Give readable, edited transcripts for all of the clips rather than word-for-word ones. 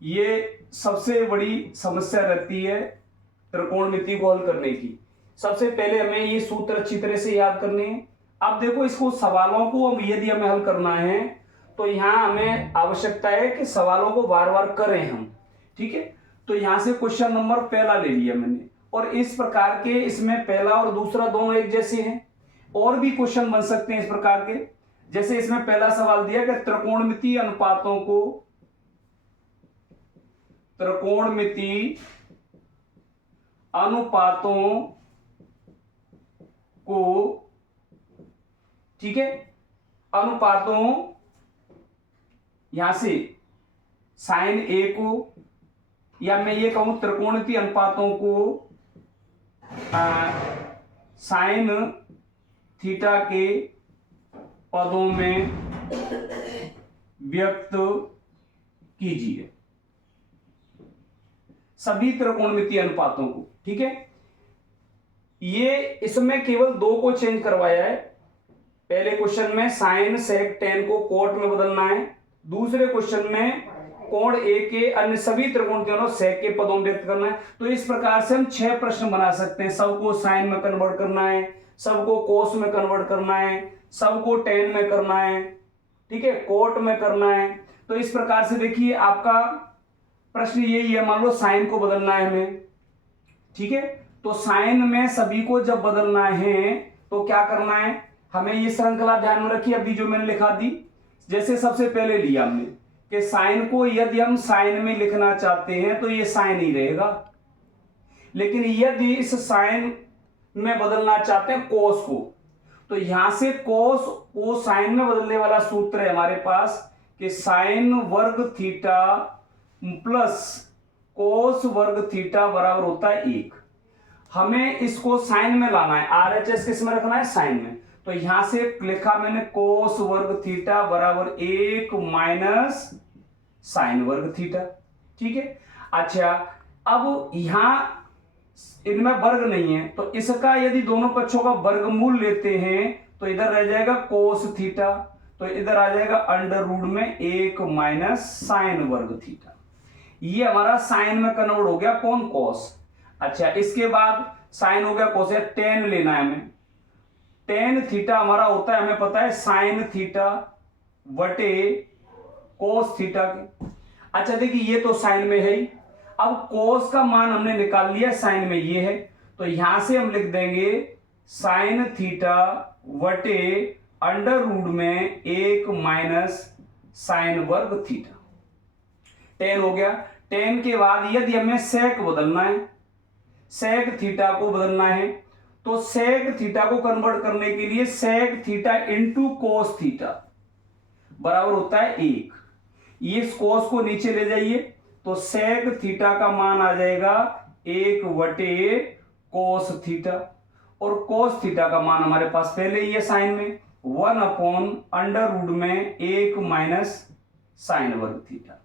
ये सबसे बड़ी समस्या रहती है त्रिकोणमिति को हल करने की। सबसे पहले हमें ये सूत्र अच्छी तरह से याद करने हैं। अब देखो, इसको सवालों को अब यदि हमें हल करना है तो यहां हमें आवश्यकता है कि सवालों को बार बार करें हम। ठीक है, तो यहां से क्वेश्चन नंबर पहला ले लिया मैंने, और इस प्रकार के इसमें पहला और दूसरा दोनों एक जैसे हैं। और भी क्वेश्चन बन सकते हैं इस प्रकार के, जैसे इसमें पहला सवाल दिया कि त्रिकोणमिति अनुपातों को ठीक है, अनुपातों यहां से साइन ए को, या मैं ये कहूं त्रिकोणमिति अनुपातों को साइन थीटा के पदों में व्यक्त कीजिए, सभी त्रिकोणमिति अनुपातों को। ठीक है, ये इसमें केवल दो को चेंज करवाया है। पहले क्वेश्चन में साइन सेक टेन को कोट में बदलना है, दूसरे क्वेश्चन में कोण ए के अन्य सभी त्रिकोणमितियों सेक के पदों में व्यक्त करना है। तो इस प्रकार से हम 6 प्रश्न बना सकते हैं। सबको साइन में कन्वर्ट करना है, सबको कोस में कन्वर्ट करना है, सबको टेन में करना है, ठीक है, कोट में करना है। तो इस प्रकार से देखिए आपका प्रश्न यही है, मान लो साइन को बदलना है हमें। ठीक है, तो साइन में सभी को जब बदलना है तो क्या करना है, हमें ये श्रृंखला ध्यान में रखिए अभी जो मैंने लिखा दी। जैसे सबसे पहले लिया हमने कि साइन को यदि हम साइन में लिखना चाहते हैं तो ये साइन ही रहेगा, लेकिन यदि इस साइन में बदलना चाहते हैं कोस को, तो यहां से कोस को साइन में बदलने वाला सूत्र है हमारे पास कि साइन वर्ग थीटा प्लस कोस वर्ग थीटा बराबर होता है 1। हमें इसको साइन में लाना है, आरएचएस किस में रखना है, साइन में। तो यहां से लिखा मैंने कोस वर्ग थीटा बराबर 1 माइनस साइन वर्ग थीटा। ठीक है, अच्छा अब यहां इनमें वर्ग नहीं है, तो इसका यदि दोनों पक्षों का वर्गमूल लेते हैं तो इधर रह जाएगा कोस थीटा, तो इधर आ जाएगा अंडर रूट में 1 माइनस साइन वर्ग थीटा। ये हमारा साइन में कन्वर्ट हो गया, कौन, कोस। अच्छा, इसके बाद साइन हो गया कोस, टेन लेना है हमें। टेन थीटा हमारा होता है, हमें पता है, साइन थीटा बटे कोस थीटा के। अच्छा देखिए, ये तो साइन में है ही। अब कोस का मान हमने निकाल लिया, साइन में ये है, तो यहां से हम लिख देंगे साइन थीटा बटे अंडर रूट में 1 माइनस साइन वर्ग थीटा। टेन हो गया। टेन के बाद यदि हमें सेक बदलना है, सेक थीटा को बदलना है, तो सेक थीटा को कन्वर्ट करने के लिए sec theta into cos theta बराबर होता है 1। ये कोस को नीचे ले जाइए तो सेक थीटा का मान आ जाएगा 1 बटे कोस थीटा, और कोस थीटा का मान हमारे पास पहले ही है साइन में, 1 अपॉन अंडर रूट में 1 माइनस साइन वर्ग थीटा।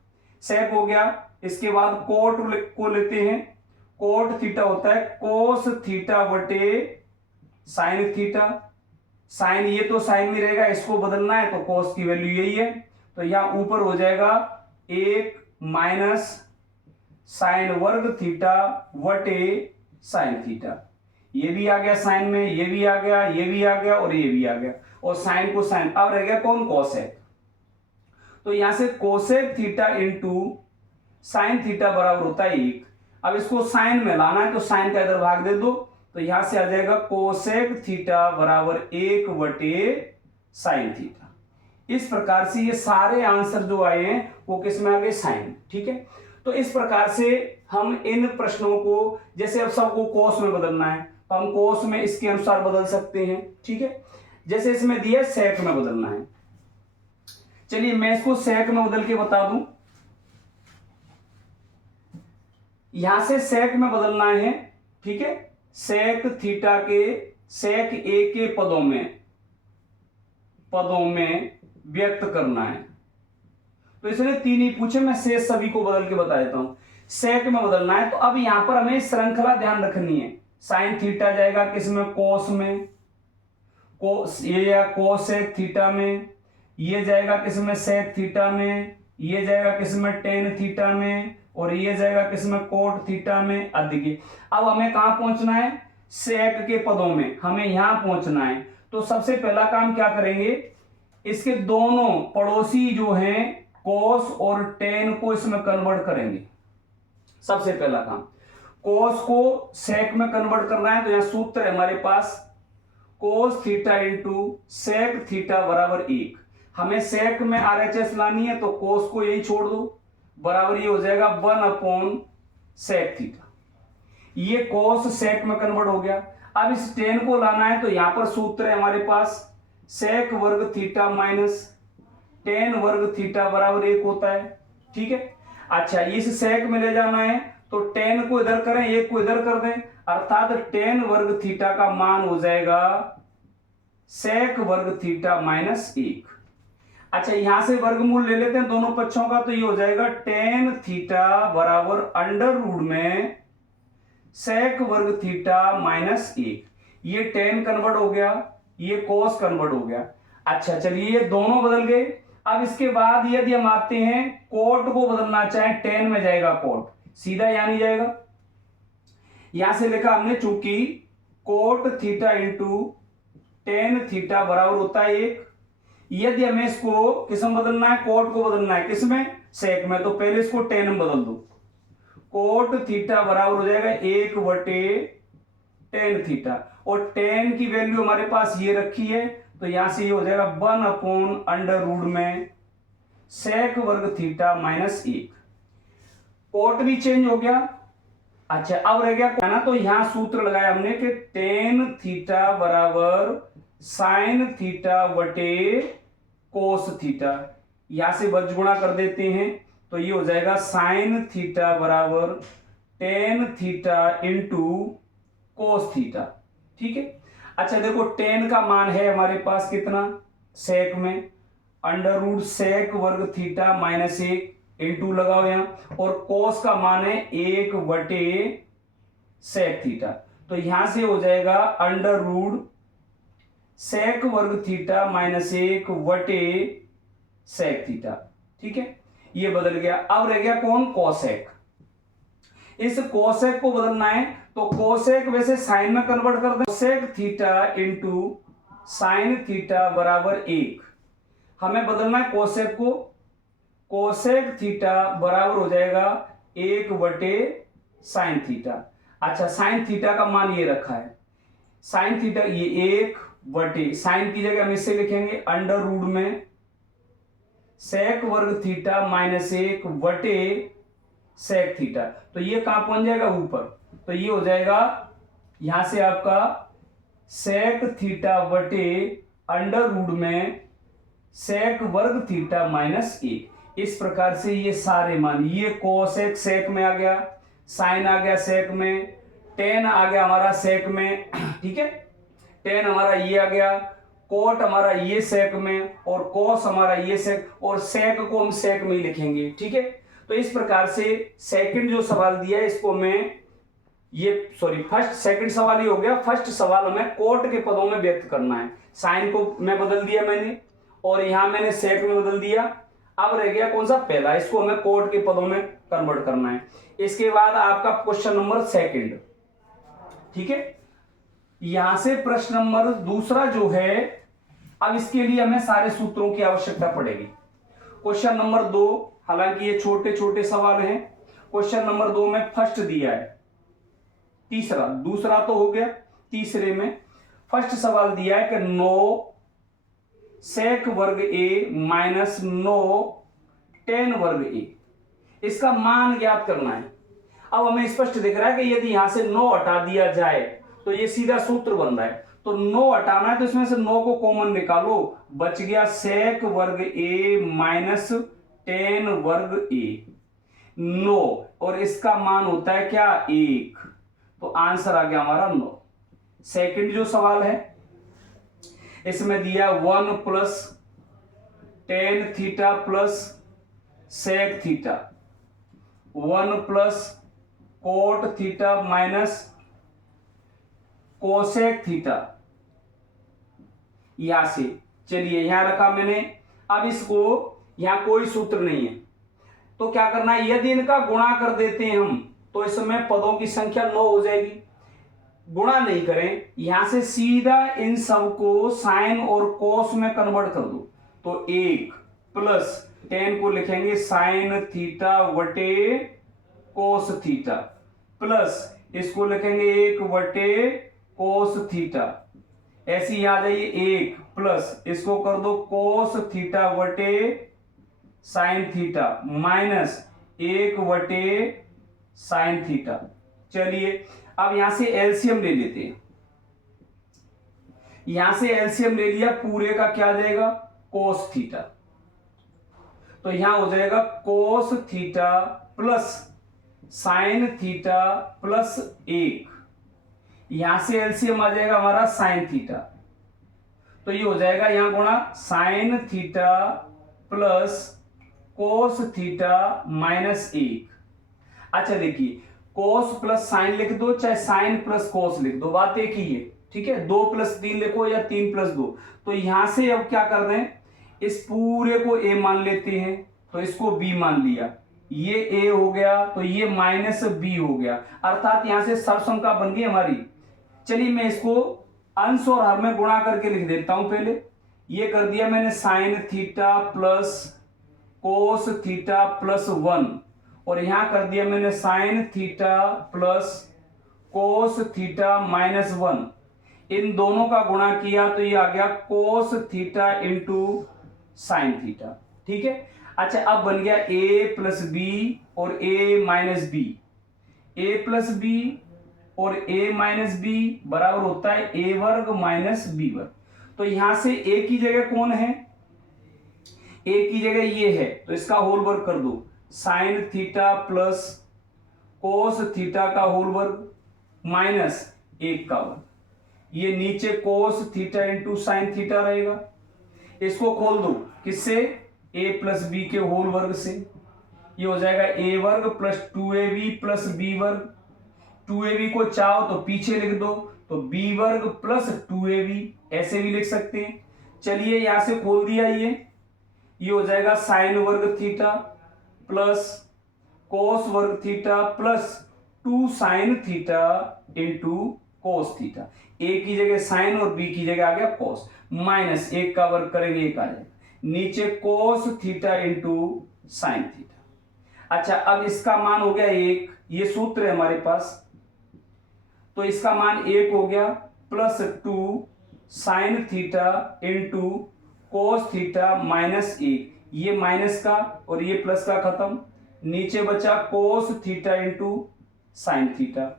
सेक हो गया। इसके बाद कोट को लेते हैं, कोट थीटा होता है कोस थीटा बटे साइन थीटा। साइन ये तो साइन में रहेगा, इसको बदलना है तो कोस की वैल्यू यही है, तो यहां ऊपर हो जाएगा 1 माइनस साइन वर्ग थीटा बटे साइन थीटा। ये भी आ गया साइन में, ये भी आ गया, ये भी आ गया, और ये भी आ गया, और साइन को साइन। अब रह गया कौन, कोसेक। तो यहां से cosec theta into sine theta बराबर होता है 1। अब इसको साइन में लाना है तो साइन का इधर भाग दे दो, तो यहां से आ जाएगा कोसेक थीटा बराबर 1 बटे साइन थीटा। इस प्रकार से ये सारे आंसर जो आए हैं वो किस में आ गए, साइन। ठीक है, तो इस प्रकार से हम इन प्रश्नों को, जैसे अब सबको कोस में बदलना है तो हम कोस में इसके अनुसार बदल सकते हैं। ठीक है, जैसे इसमें दिया सेक में बदलना है, चलिए मैं इसको सेक में बदल के बता दूं। यहां से सेक में बदलना है, ठीक है, सेक थीटा के सेक ए के पदों में व्यक्त करना है। तो इसने 3 ही पूछे, मैं शेष सभी को बदल के बता देता हूं। सेक में बदलना है तो अब यहां पर हमें श्रृंखला ध्यान रखनी है। साइन थीटा जाएगा किसमें, कोस में, कोस ये या कोसेक थीटा में, ये जाएगा किसमें, सेक थीटा में, ये जाएगा किसमें, टेन थीटा में, और ये जाएगा किसमें, कोट थीटा में। अब देखिए अब हमें कहां पहुंचना है, सेक के पदों में हमें यहां पहुंचना है। तो सबसे पहला काम क्या करेंगे, इसके दोनों पड़ोसी जो हैं कोस और टेन को इसमें कन्वर्ट करेंगे। सबसे पहला काम कोस को सेक में कन्वर्ट करना है। तो यहां सूत्र है हमारे पास, cos theta into sec theta बराबर 1। हमें सेक में आरएचएस लानी है तो कोस को यही छोड़ दो, बराबर ये हो जाएगा 1 सेक थीटा। ये कोस सेक में कन्वर्ट हो गया। अब इस टेन को लाना है तो यहां पर सूत्र है हमारे पास, सेक वर्ग थीटा माइनस टेन वर्ग थीटा बराबर 1 होता है। ठीक है, अच्छा इस सेक में ले जाना है तो टेन को इधर करें, 1 को इधर कर दें, अर्थात टेन वर्ग थीटा का मान हो जाएगा सेक वर्ग थीटा माइनस 1। अच्छा यहां से वर्गमूल ले लेते हैं दोनों पक्षों का, तो ये हो जाएगा टेन थीटा बराबर अंडर रूट में सेक वर्ग थीटा माइनस 1। ये टेन कन्वर्ट हो गया, ये कोस कन्वर्ट हो गया। अच्छा चलिए ये दोनों बदल गए। अब इसके बाद यदि हम आते हैं कोट को बदलना चाहें, टेन में जाएगा कोट, सीधा यहां नहीं जाएगा, यहां से लिखा हमने, चूंकि cot theta into tan theta बराबर होता है 1। यदि हमें इसको किसमें बदलना है, कोट को बदलना है, किसमें, सेक में, तो पहले इसको टेन में बदल दो। कोट थीटा बराबर हो जाएगा 1/टेन थीटा, और टेन की वैल्यू हमारे पास ये रखी है, तो यहां से ये हो जाएगा 1/अंडर रूट में सेक वर्ग थीटा माइनस 1। कोट भी चेंज हो गया। अच्छा अब रह गया ना, तो यहां सूत्र लगाया हमने कि टेन थीटा बराबर साइन थीटा बटे कोस थीटा। यहां से बजगुणा कर देते हैं तो ये हो जाएगा साइन थीटा बराबर tan theta into cos theta. ठीक है, अच्छा देखो टेन का मान है हमारे पास कितना, सेक में अंडर रूट सेक वर्ग थीटा माइनस 1 इंटू लगाओ यहां, और कोस का मान है 1/सेक थीटा। तो यहां से हो जाएगा अंडर रूट सेक वर्ग थीटा माइनस 1/सेक थीटा। ठीक है, ये बदल गया। अब रह गया कौन, कोसेक। इस कोसेक को बदलना है तो कोसेक वैसे साइन में कन्वर्ट कर दे, cosec theta into sine theta बराबर 1। हमें बदलना है कोसेक को, कोसेक थीटा बराबर हो जाएगा 1/साइन थीटा। अच्छा साइन थीटा का मान ये रखा है, साइन थीटा ये 1/, साइन की जगह हम इससे लिखेंगे अंडर रूट में सेक वर्ग थीटा माइनस 1/सेक थीटा। तो ये कहां पहुंच जाएगा, ऊपर, तो ये हो जाएगा यहां से आपका सेक थीटा बटे अंडर रूट में सेक वर्ग थीटा माइनस 1। इस प्रकार से ये सारे मान, ये कोसेक सेक में आ गया, साइन आ गया सेक में, टेन आ गया हमारा सेक में, ठीक है, टेन हमारा ये आ गया, कोट हमारा ये सेक में, और कोस हमारा ये सेक, और सेक को हम सेक में ही लिखेंगे। ठीक है, तो इस प्रकार से सेकंड जो सवाल दिया है इसको मैं फर्स्ट सेकंड सवाल ही हो गया। फर्स्ट सवाल हमें कोट के पदों में व्यक्त करना है। साइन को मैं बदल दिया मैंने, और यहां मैंने सेक में बदल दिया। अब रह गया कौन सा, पहला, इसको हमें कोट के पदों में कन्वर्ट करना है। इसके बाद आपका क्वेश्चन नंबर सेकंड। ठीक है, यहां से प्रश्न नंबर दूसरा जो है, अब इसके लिए हमें सारे सूत्रों की आवश्यकता पड़ेगी। क्वेश्चन नंबर 2, हालांकि ये छोटे छोटे सवाल हैं। क्वेश्चन नंबर 2 में फर्स्ट दिया है, तीसरा, दूसरा तो हो गया, तीसरे में फर्स्ट सवाल दिया है कि 9 सेक वर्ग ए माइनस 9 टेन वर्ग ए, इसका मान ज्ञात करना है। अब हमें स्पष्ट दिख रहा है कि यदि यहां से 9 हटा दिया जाए तो ये सीधा सूत्र बन रहा है। तो 9 हटाना है तो इसमें से 9 को कॉमन निकालो, बच गया सेक वर्ग ए माइनस टेन वर्ग ए, 9, और इसका मान होता है क्या, 1। तो आंसर आ गया हमारा 9। सेकंड जो सवाल है इसमें दिया 1 plus tan theta plus sec theta, 1 plus cot theta minus cosec theta. यहां से चलिए यहां रखा मैंने। अब इसको, यहां कोई सूत्र नहीं है, तो क्या करना है, यदि इनका गुणा कर देते हैं हम तो इसमें पदों की संख्या 9 हो जाएगी। गुणा नहीं करें, यहां से सीधा इन सबको साइन और कोस में कन्वर्ट कर दो। तो 1 प्लस tan को लिखेंगे साइन थीटा वटे कोस थीटा, प्लस इसको लिखेंगे 1 वटे कोस थीटा। ऐसी आ जाइए 1 प्लस इसको कर दो कोस थीटा वटे साइन थीटा माइनस 1 वटे साइन थीटा। चलिए अब यहां से एलसीएम ले लेते हैं। यहां से एलसीएम ले लिया, पूरे का क्या आ जाएगा कोस थीटा। तो यहां हो जाएगा कोस theta plus sign theta plus 1। यहां से एलसीएम आ जाएगा हमारा साइन थीटा, तो ये हो जाएगा यहां गुणा sign theta plus cos theta minus 1। अच्छा देखिए, कोस प्लस साइन लिख दो चाहे साइन प्लस कोस लिख दो, बात एक ही है, ठीक है। 2 + 3 लिखो या 3 + 2। तो यहां से अब क्या कर रहे हैं, इस पूरे को a मान लेते हैं, तो इसको b मान लिया, ये a हो गया तो ये माइनस b हो गया, अर्थात यहां से सर्वसंख्या बन गई हमारी। चलिए मैं इसको अंश और हर में गुणा करके लिख देता हूं। पहले ये कर दिया मैंने sine theta plus cos theta plus 1, और यहां कर दिया मैंने sine theta plus cos theta minus 1। इन दोनों का गुणा किया तो ये आ गया cos theta into sine theta, ठीक है। अच्छा अब बन गया a प्लस बी और a minus B. a plus B और a माइनस बी बराबर होता है a वर्ग माइनस b वर्ग। तो यहां से a की जगह कौन है, a की जगह ये है, तो इसका होल वर्ग कर दो, sign theta plus cos theta का होल वर्ग माइनस 1 का वर्ग। ये नीचे कोस थीटा इंटू साइन थीटा रहेगा, इसको खोल दो किससे, a प्लस बी के होल वर्ग से। ये हो जाएगा a वर्ग प्लस 2ab प्लस b वर्ग। 2ab को चाहो तो पीछे लिख दो, तो b वर्ग प्लस 2ab ऐसे भी लिख सकते हैं। चलिए यहां से खोल दिया, ये हो जाएगा साइन वर्ग थीटा प्लस कोस वर्ग theta plus 2 sign theta into cos theta. a की जगह साइन और b की जगह आ गया कोस, माइनस 1 का वर्ग करेंगे 1 आ जाएगा, नीचे कोस थीटा इंटू साइन थीटा। अच्छा अब इसका मान हो गया 1, ये सूत्र है हमारे पास, तो इसका मान 1 हो गया plus 2 sign theta into cos theta minus 1। ये माइनस का और ये प्लस का खत्म, नीचे बचा कोस थीटा इंटू साइन थीटा।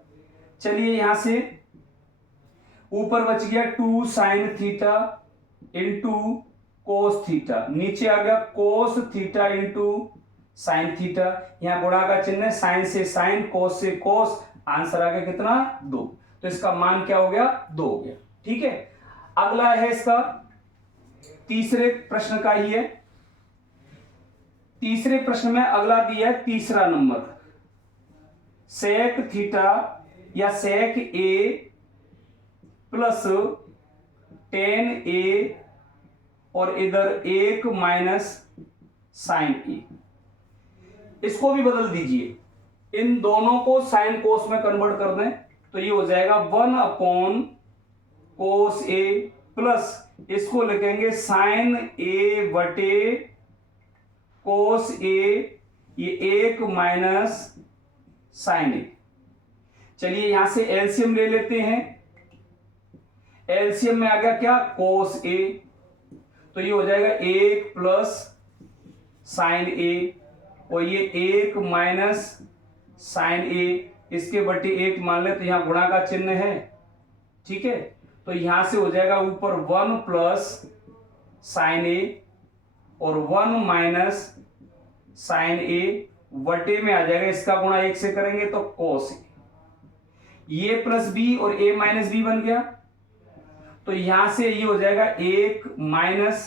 चलिए यहां से ऊपर बच गया 2 sign theta into cos theta, नीचे आ गया cos theta into sine theta. यहां गुणा का चिन्ह है, साइन से साइन कोस से कोस, आंसर आ गया कितना 2। तो इसका मान क्या हो गया 2 हो गया, ठीक है। अगला है इसका तीसरे प्रश्न का ही है। तीसरे प्रश्न में अगला दिया है तीसरा नंबर, सेक थीटा या सेक ए प्लस टेन ए और इधर 1 माइनस साइन ए। इसको भी बदल दीजिए, इन दोनों को साइन कोस में कन्वर्ट कर दें, तो ये हो जाएगा 1 अपॉन कोस ए प्लस इसको लिखेंगे साइन ए बटे कोस ए, ये 1 माइनस साइन ए। चलिए यहां से एलसीएम ले लेते हैं। एलसीएम में आ गया क्या कोस ए, तो ये हो जाएगा 1 प्लस साइन ए और ये 1 माइनस साइन ए, इसके बटे 1 मान ले तो यहां गुणा का चिन्ह है, ठीक है। तो यहां से हो जाएगा ऊपर 1 प्लस साइन ए और 1 माइनस साइन ए, बटे में आ जाएगा इसका गुणा 1 से करेंगे तो कोस ए। ये प्लस बी और ए माइनस बी बन गया, तो यहां से ये हो जाएगा 1 माइनस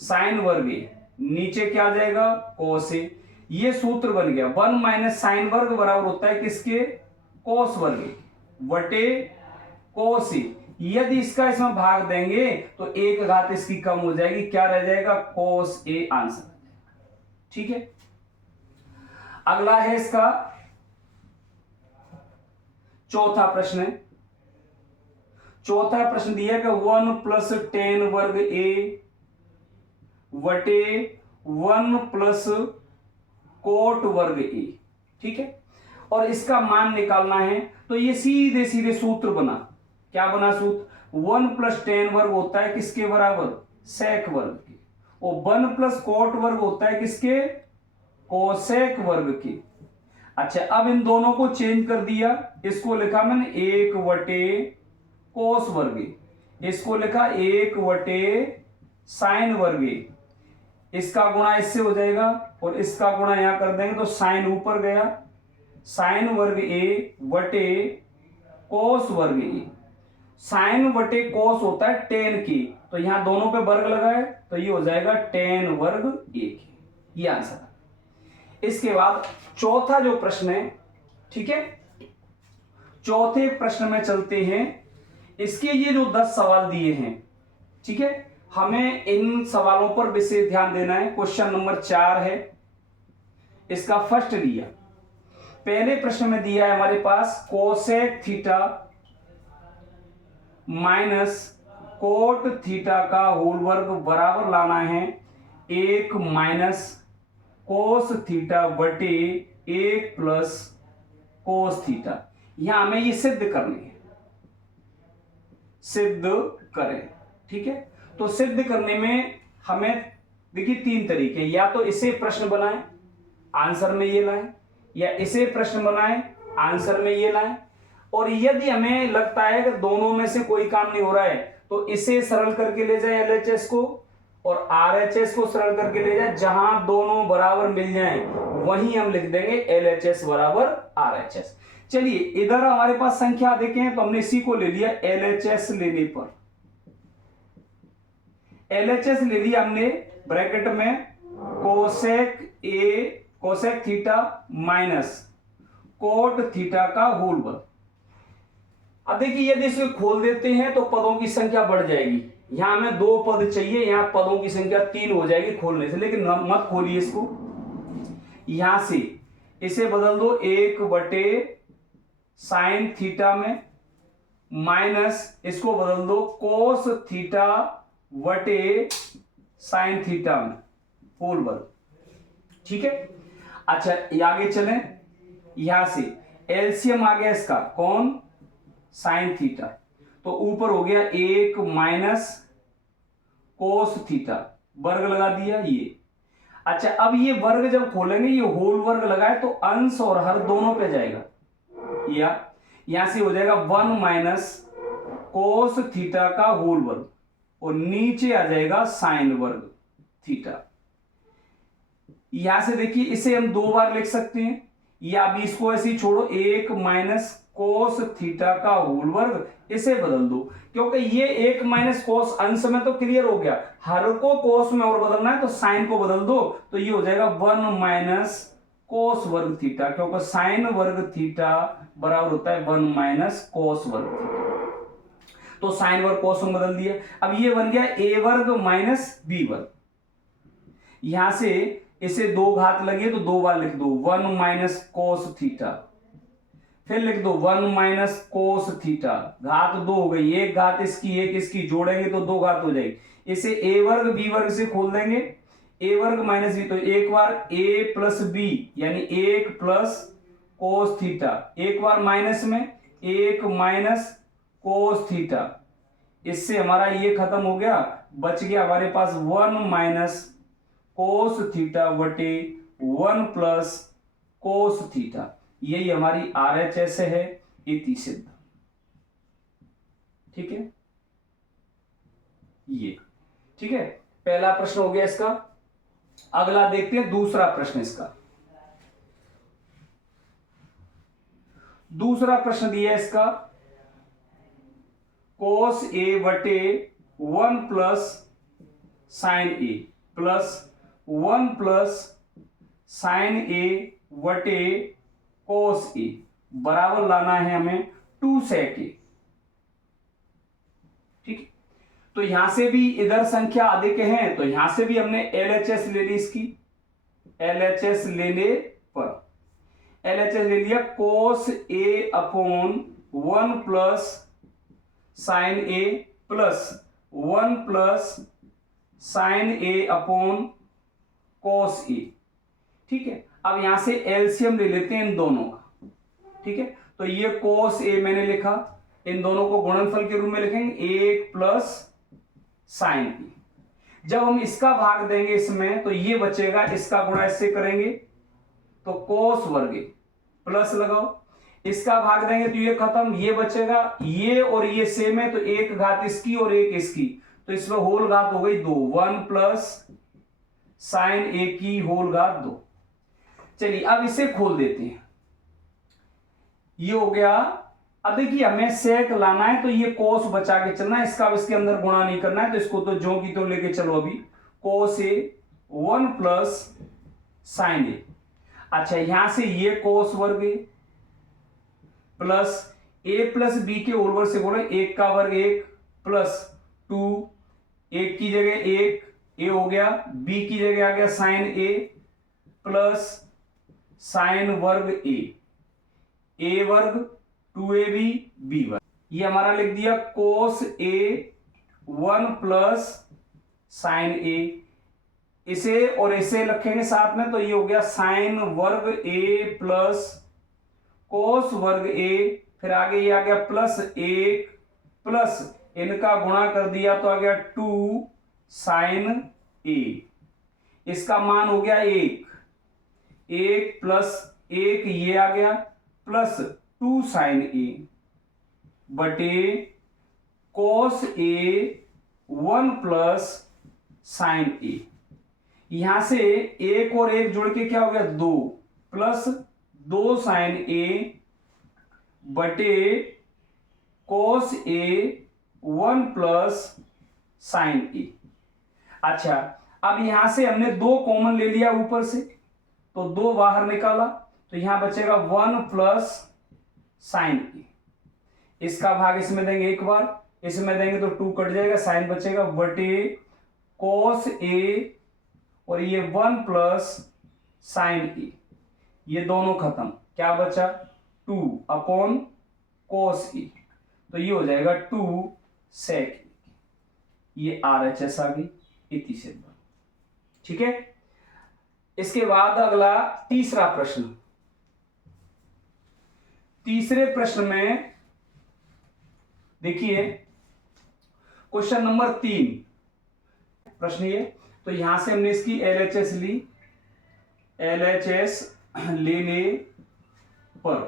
साइन वर्ग ए, नीचे क्या आ जाएगा कोस ए। ये सूत्र बन गया 1 माइनस साइन वर्ग बराबर होता है किसके कोस वर्ग ए बटे कोस ए। यदि इसका इसमें भाग देंगे तो 1 घात इसकी कम हो जाएगी, क्या रह जाएगा कोस ए आंसर, ठीक है। अगला है इसका चौथा प्रश्न है। चौथा प्रश्न दिया कि 1 प्लस टेन वर्ग ए वटे 1 प्लस कोट वर्ग ए। ठीक है, और इसका मान निकालना है। तो ये सीधे सीधे सूत्र बना। क्या बना सूत्र? 1 प्लस टेन वर्ग होता है किसके बराबर? सेक वर्ग के। और 1 प्लस कोट वर्ग होता है किसके? कोसेक वर्ग के। अच्छा, अब इन दोनों को चेंज कर दिया। इसको लिखा मैंने 1 वटे कोस वर्ग, इसको लिखा 1 वटे साइन वर्ग। इसका गुणा इससे हो जाएगा और इसका गुणा यहां कर देंगे तो साइन ऊपर गया, साइन वर्ग ए वटे कोस वर्ग ए। साइन वटे कोस होता है टेन की, तो यहां दोनों पे वर्ग लगाए तो ये हो जाएगा टेन वर्ग ए। ये आंसर। इसके बाद चौथा जो प्रश्न है, ठीक है, चौथे प्रश्न में चलते हैं। इसके ये जो 10 सवाल दिए हैं, ठीक है, हमें इन सवालों पर विशेष ध्यान देना है। क्वेश्चन नंबर 4 है, इसका फर्स्ट लिया। पहले प्रश्न में दिया है हमारे पास cosec theta minus cot theta का होल वर्ग बराबर लाना है 1 माइनस कोस थीटा बटे 1 प्लस कोस थीटा। यहां हमें ये सिद्ध करनी है, सिद्ध करें। ठीक है, तो सिद्ध करने में हमें देखिए 3 तरीके, या तो इसे प्रश्न बनाएं आंसर में ये लाएं, या इसे प्रश्न बनाएं आंसर में ये लाएं। और यदि हमें लगता है कि दोनों में से कोई काम नहीं हो रहा है तो इसे सरल करके ले जाए एलएचएस को, और आरएचएस को सरल करके ले जाए। जहां दोनों बराबर मिल जाएं वहीं हम लिख देंगे एलएचएस बराबर आरएचएस। चलिए, इधर हमारे पास संख्या देखें तो हमने इसी को ले लिया। एलएचएस लेने पर एलएचएस ले लिया हमने ब्रैकेट में cosec theta minus cot theta का होल वर्ग। अब देखिए, यदि इसको खोल देते हैं तो पदों की संख्या बढ़ जाएगी। यहां हमें 2 पद चाहिए, यहां पदों की संख्या 3 हो जाएगी खोलने से। लेकिन मत खोलिए इसको, यहां से इसे बदल दो 1 बटे साइन थीटा में, माइनस इसको बदल दो कोस थीटा वटे साइन थीटा में होल वर्ग। ठीक है, अच्छा आगे चलें। यहां से एलसीएम आ गया इसका, कौन? Sine theta. तो ऊपर हो गया 1 माइनस कोस थीटा, वर्ग लगा दिया ये। अच्छा, अब ये वर्ग जब खोलेंगे, ये होल वर्ग लगाए तो अंश और हर दोनों पे जाएगा। या यहां से हो जाएगा 1 माइनस कोस थीटा का होल वर्ग, और नीचे आ जाएगा साइन वर्ग थीटा। यहां से देखिए, इसे हम 2 बार लिख सकते हैं, या अभी इसको ऐसे ही छोड़ो, 1 माइनस कोस थीटा का होल वर्ग, इसे बदल दो। क्योंकि ये 1 माइनस कोस अंश में तो क्लियर हो गया, हर को कोस में और बदलना है तो साइन को बदल दो। तो ये हो जाएगा 1 माइनस कोस वर्ग थीटा, क्योंकि साइन वर्ग थीटा बराबर होता है 1 माइनस कोस वर्ग थीटा। तो साइन वर्ग कोस में बदल दिया। अब ये बन गया a वर्ग माइनस b वर्ग। यहां से इसे 2 घात लगी तो 2 बार लिख दो, 1 माइनस कोस थीटा, फिर लिख दो 1 माइनस कोस थीटा, घात 2 हो गई, एक घात इसकी एक इसकी, जोड़ेंगे तो 2 घात हो जाएगी। इसे a वर्ग b वर्ग से खोल देंगे, a वर्ग माइनस b, तो एक बार a प्लस b यानी 1 प्लस कोस थीटा, एक बार माइनस में 1 माइनस कोस थीटा। इससे हमारा ये खत्म हो गया, बच गया हमारे पास 1 माइनस कोस थीटा बटे 1 प्लस कोस थीटा। यही हमारी आरएचएस है, इति सिद्ध। ठीक है, ये ठीक है, पहला प्रश्न हो गया इसका। अगला देखते हैं दूसरा प्रश्न इसका। दूसरा प्रश्न दिया है इसका, कोस ए बटे 1 plus sign A plus 1 plus sign ए बटे कोस ए बराबर लाना है हमें 2 सेक ए। ठीक है, तो यहां से भी इधर संख्या अधिक है तो यहां से भी हमने एलएचएस ले ली इसकी। एलएचएस लेने पर LHS ले लिया cos A upon 1 plus sign A plus 1 plus sign A upon cos A। ठीक है, अब यहां से एलसीएम ले लेते हैं इन दोनों का। ठीक है, तो ये cos A मैंने लिखा, इन दोनों को गुणनफल के रूप में लिखेंगे 1 प्लस साइन A। जब हम इसका भाग देंगे इसमें तो ये बचेगा, इसका गुणा इससे करेंगे तो कोस वर्ग प्लस लगाओ, इसका भाग देंगे तो ये खत्म, ये बचेगा, ये और ये सेम है तो एक घात इसकी और एक इसकी, तो इसमें होल घात हो गई 2, 1 प्लस साइन ए की होल घात 2। चलिए अब इसे खोल देते हैं, ये हो गया। अब देखिए हमें सेक लाना है तो ये कोस बचा के चलना है, इसका इसके अंदर गुणा नहीं करना है, तो इसको तो जो की तो लेके चलो अभी। कोस ए 1 प्लस साइन ए, अच्छा यहां से ये कोस वर्ग प्लस ए प्लस बी के होल वर्ग से बोले 1 का वर्ग 1 प्लस 2, 1 की जगह 1 ए हो गया, बी की जगह आ गया साइन ए प्लस साइन वर्ग ए वर्ग 2ab बी वर्ग, ये हमारा लिख दिया कोस ए 1 प्लस साइन ए, इसे और इसे रखेंगे साथ में तो ये हो गया साइन वर्ग ए प्लस कोस वर्ग ए, फिर आगे ये आ गया प्लस 1 प्लस इनका गुणा कर दिया तो आ गया 2 साइन ए, इसका मान हो गया 1 प्लस 1 ये आ गया प्लस 2 साइन ए बटे कोस ए 1 प्लस साइन ए, यहां से 1 और 1 जोड़ के क्या हो गया 2 प्लस 2 साइन ए बटे कोस ए 1 प्लस साइन ए। अच्छा अब यहां से हमने 2 कॉमन ले लिया ऊपर से तो 2 बाहर निकाला तो यहां बचेगा 1 प्लस साइन ए, इसका भाग इसमें देंगे एक बार, इसमें देंगे तो 2 कट जाएगा, साइन बचेगा बटे कोस ए और ये 1 प्लस साइन ए, ये दोनों खत्म, क्या बचा 2 अपॉन कोस ए, तो ये हो जाएगा 2 सेक, ये RHS आ गई इतनी से। ठीक है, इसके बाद अगला तीसरा प्रश्न। तीसरे प्रश्न में देखिए क्वेश्चन नंबर 3 प्रश्न ये, तो यहां से हमने इसकी LHS ली, LHS लेने पर,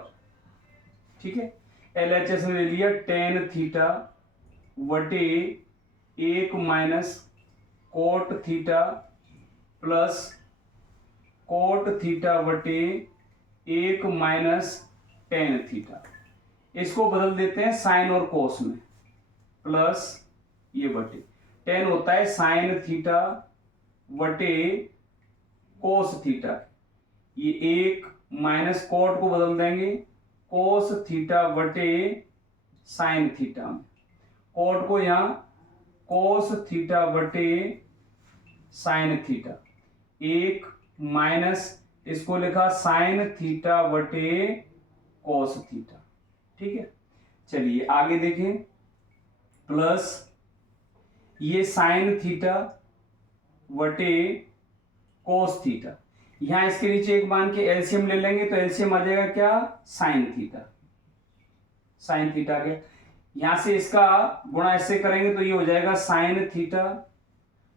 ठीक है, LHS में ले लिया टेन थीटा बटे 1 minus cot theta plus cot theta बटे 1 माइनस टेन थीटा, इसको बदल देते हैं साइन और कोस में, प्लस ये बटे टेन होता है साइन थीटा बटे कोस थीटा, ये 1 माइनस कोट को बदल देंगे कोस थीटा बटे साइन थीटा में, कोट को यहां कोस थीटा बटे साइन थीटा, 1 माइनस इसको लिखा साइन थीटा बटे कोस थीटा। ठीक है, चलिए आगे देखें, प्लस ये साइन थीटा बटे कोस थीटा, यहां इसके नीचे एक मान के एलसीएम ले लेंगे तो एलसीएम आ जाएगा क्या साइन थीटा, साइन थीटा के यहां से इसका गुणा ऐसे करेंगे तो ये हो जाएगा साइन थीटा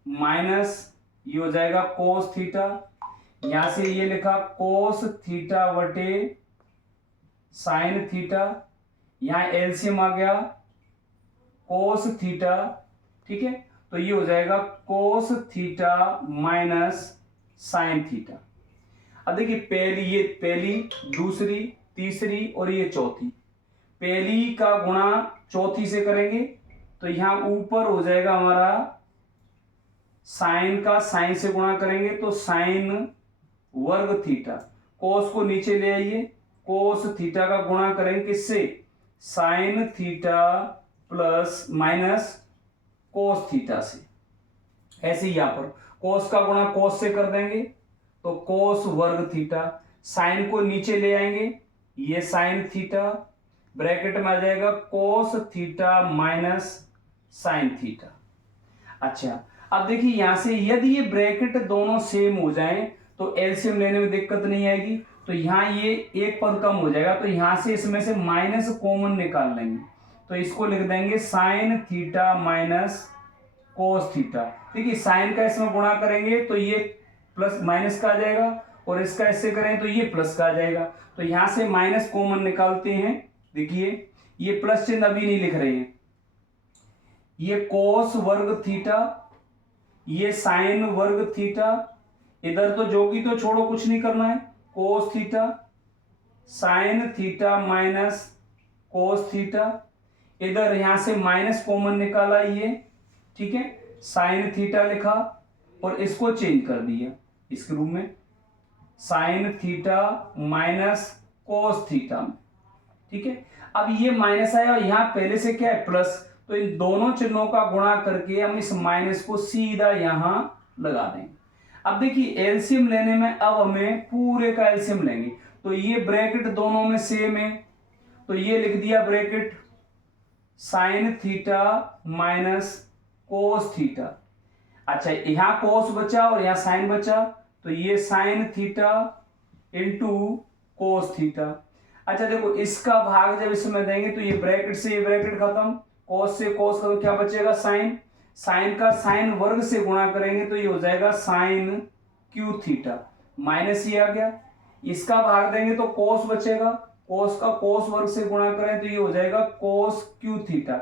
माइनस ये हो जाएगा कोस थीटा, यहां से ये लिखा कोस थीटा बटे साइन थीटा, यहां एलसीएम आ गया कोस थीटा। ठीक है, तो ये हो जाएगा कोस थीटा माइनस साइन थीटा। अब देखिए पहली दूसरी तीसरी और ये चौथी, पहली का गुणा चौथी से करेंगे तो यहां ऊपर हो जाएगा हमारा साइन का साइन से गुणा करेंगे तो साइन वर्ग थीटा, कोस को नीचे ले आइए, कोस थीटा का गुणा करेंगे किससे sign theta plus minus cos theta से, ऐसे ही यहां पर कोस का गुणा कोस से कर देंगे तो कोस वर्ग थीटा, साइन को नीचे ले आएंगे, ये साइन थीटा, ब्रैकेट में आ जाएगा कोस थीटा माइनस साइन थीटा। अच्छा, अब देखिए यहां से यदि ये ब्रैकेट दोनों सेम हो जाएं तो एलसीएम लेने में दिक्कत नहीं आएगी। तो यहाँ ये एक पद कम हो जाएगा, तो यहां से इसमें से माइनस कॉमन निकाल लेंगे, तो इसको लिख देंगे sine theta minus cos theta. देखिए साइन का इसमें गुणा करेंगे तो ये प्लस माइनस का आ जाएगा, और इसका इससे करें तो ये प्लस का आ जाएगा। तो यहां से माइनस कॉमन निकालते हैं। देखिए ये प्लस चिन्ह अभी नहीं लिख रहे हैं, ये कोस वर्ग थीटा, ये साइन वर्ग थीटा, इधर तो जो की तो छोड़ो, कुछ नहीं करना है, cos theta sine theta minus cos theta, इधर यहां से माइनस कॉमन निकाला ये, ठीक है, साइन थीटा लिखा और इसको चेंज कर दिया इसके रूप में sign theta minus cos theta, ठीक है। अब ये माइनस आया और यहां पहले से क्या है प्लस, तो इन दोनों चिन्हों का गुणा करके हम इस माइनस को सीधा यहां लगा देंगे। अब देखिए एलसीएम लेने में अब हमें पूरे का एलसीएम लेंगे, तो ये ब्रैकेट दोनों में सेम है, तो ये लिख दिया bracket sign theta minus cos theta. अच्छा, यहां कोस बचा और यहां साइन बचा, तो ये sign theta into cos theta. अच्छा देखो इसका भाग जब इसमें देंगे तो ये ब्रैकेट से ये ब्रैकेट खत्म, कोस से कोस खत्म, क्या बचेगा साइन, साइन का साइन वर्ग से गुणा करेंगे तो ये हो जाएगा साइन क्यू थीटा, माइनस ये आ गया, इसका भाग देंगे तो कोस बचेगा, कोस का कोस वर्ग से गुणा करें तो ये हो जाएगा कोस क्यू थीटा।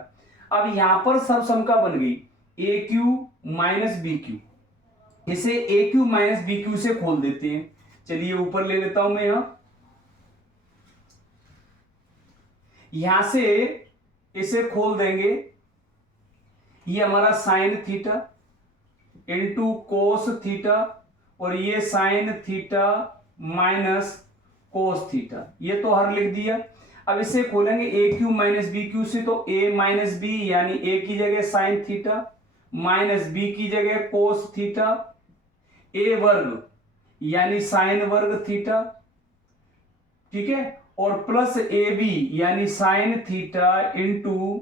अब यहां पर सर्वसंख्या बन गई ए क्यू माइनस बी क्यू, इसे ए क्यू माइनस बी क्यू से खोल देते हैं। चलिए ऊपर ले लेता हूं मैं, यहां से इसे खोल देंगे, ये हमारा sine theta into cos theta और ये sign theta minus cos theta, ये तो हर लिख दिया। अब इसे खोलेंगे ए क्यू माइनस बी क्यू से, तो ए माइनस बी यानी ए की जगह साइन थीटा माइनस बी की जगह कोस थीटा, ए वर्ग यानी साइन वर्ग थीटा, ठीक है, और प्लस ए बी यानी sine theta into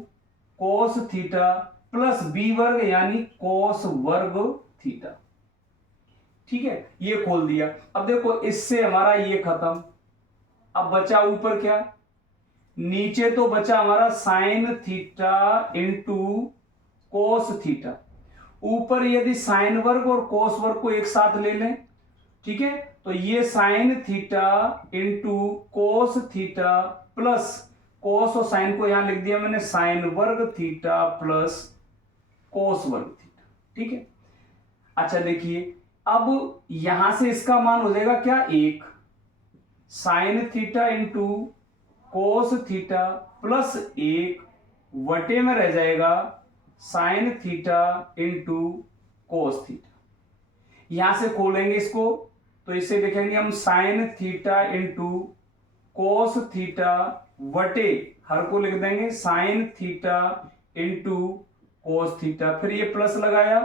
cos theta plus B वर्ग यानी कोस वर्ग थीटा, ठीक है, ये खोल दिया। अब देखो इससे हमारा ये खत्म, अब बचा ऊपर क्या, नीचे तो बचा हमारा sine theta into cos theta, ऊपर यदि साइन वर्ग और कोस वर्ग को एक साथ ले लें, ठीक है, तो ये sign theta into cos theta plus कोस और साइन को यहां लिख दिया मैंने साइन वर्ग थीटा प्लस कोस वर्ग थीटा, ठीक है। अच्छा देखिए अब यहां से इसका मान हो जाएगा क्या, एक sine theta into cos theta plus एक वटे में रह जाएगा sine theta into cos theta. यहां से खोलेंगे इसको तो इसे लिखेंगे हम sine theta into cos theta वटे हर को लिख देंगे sine theta into cos theta, फिर ये प्लस लगाया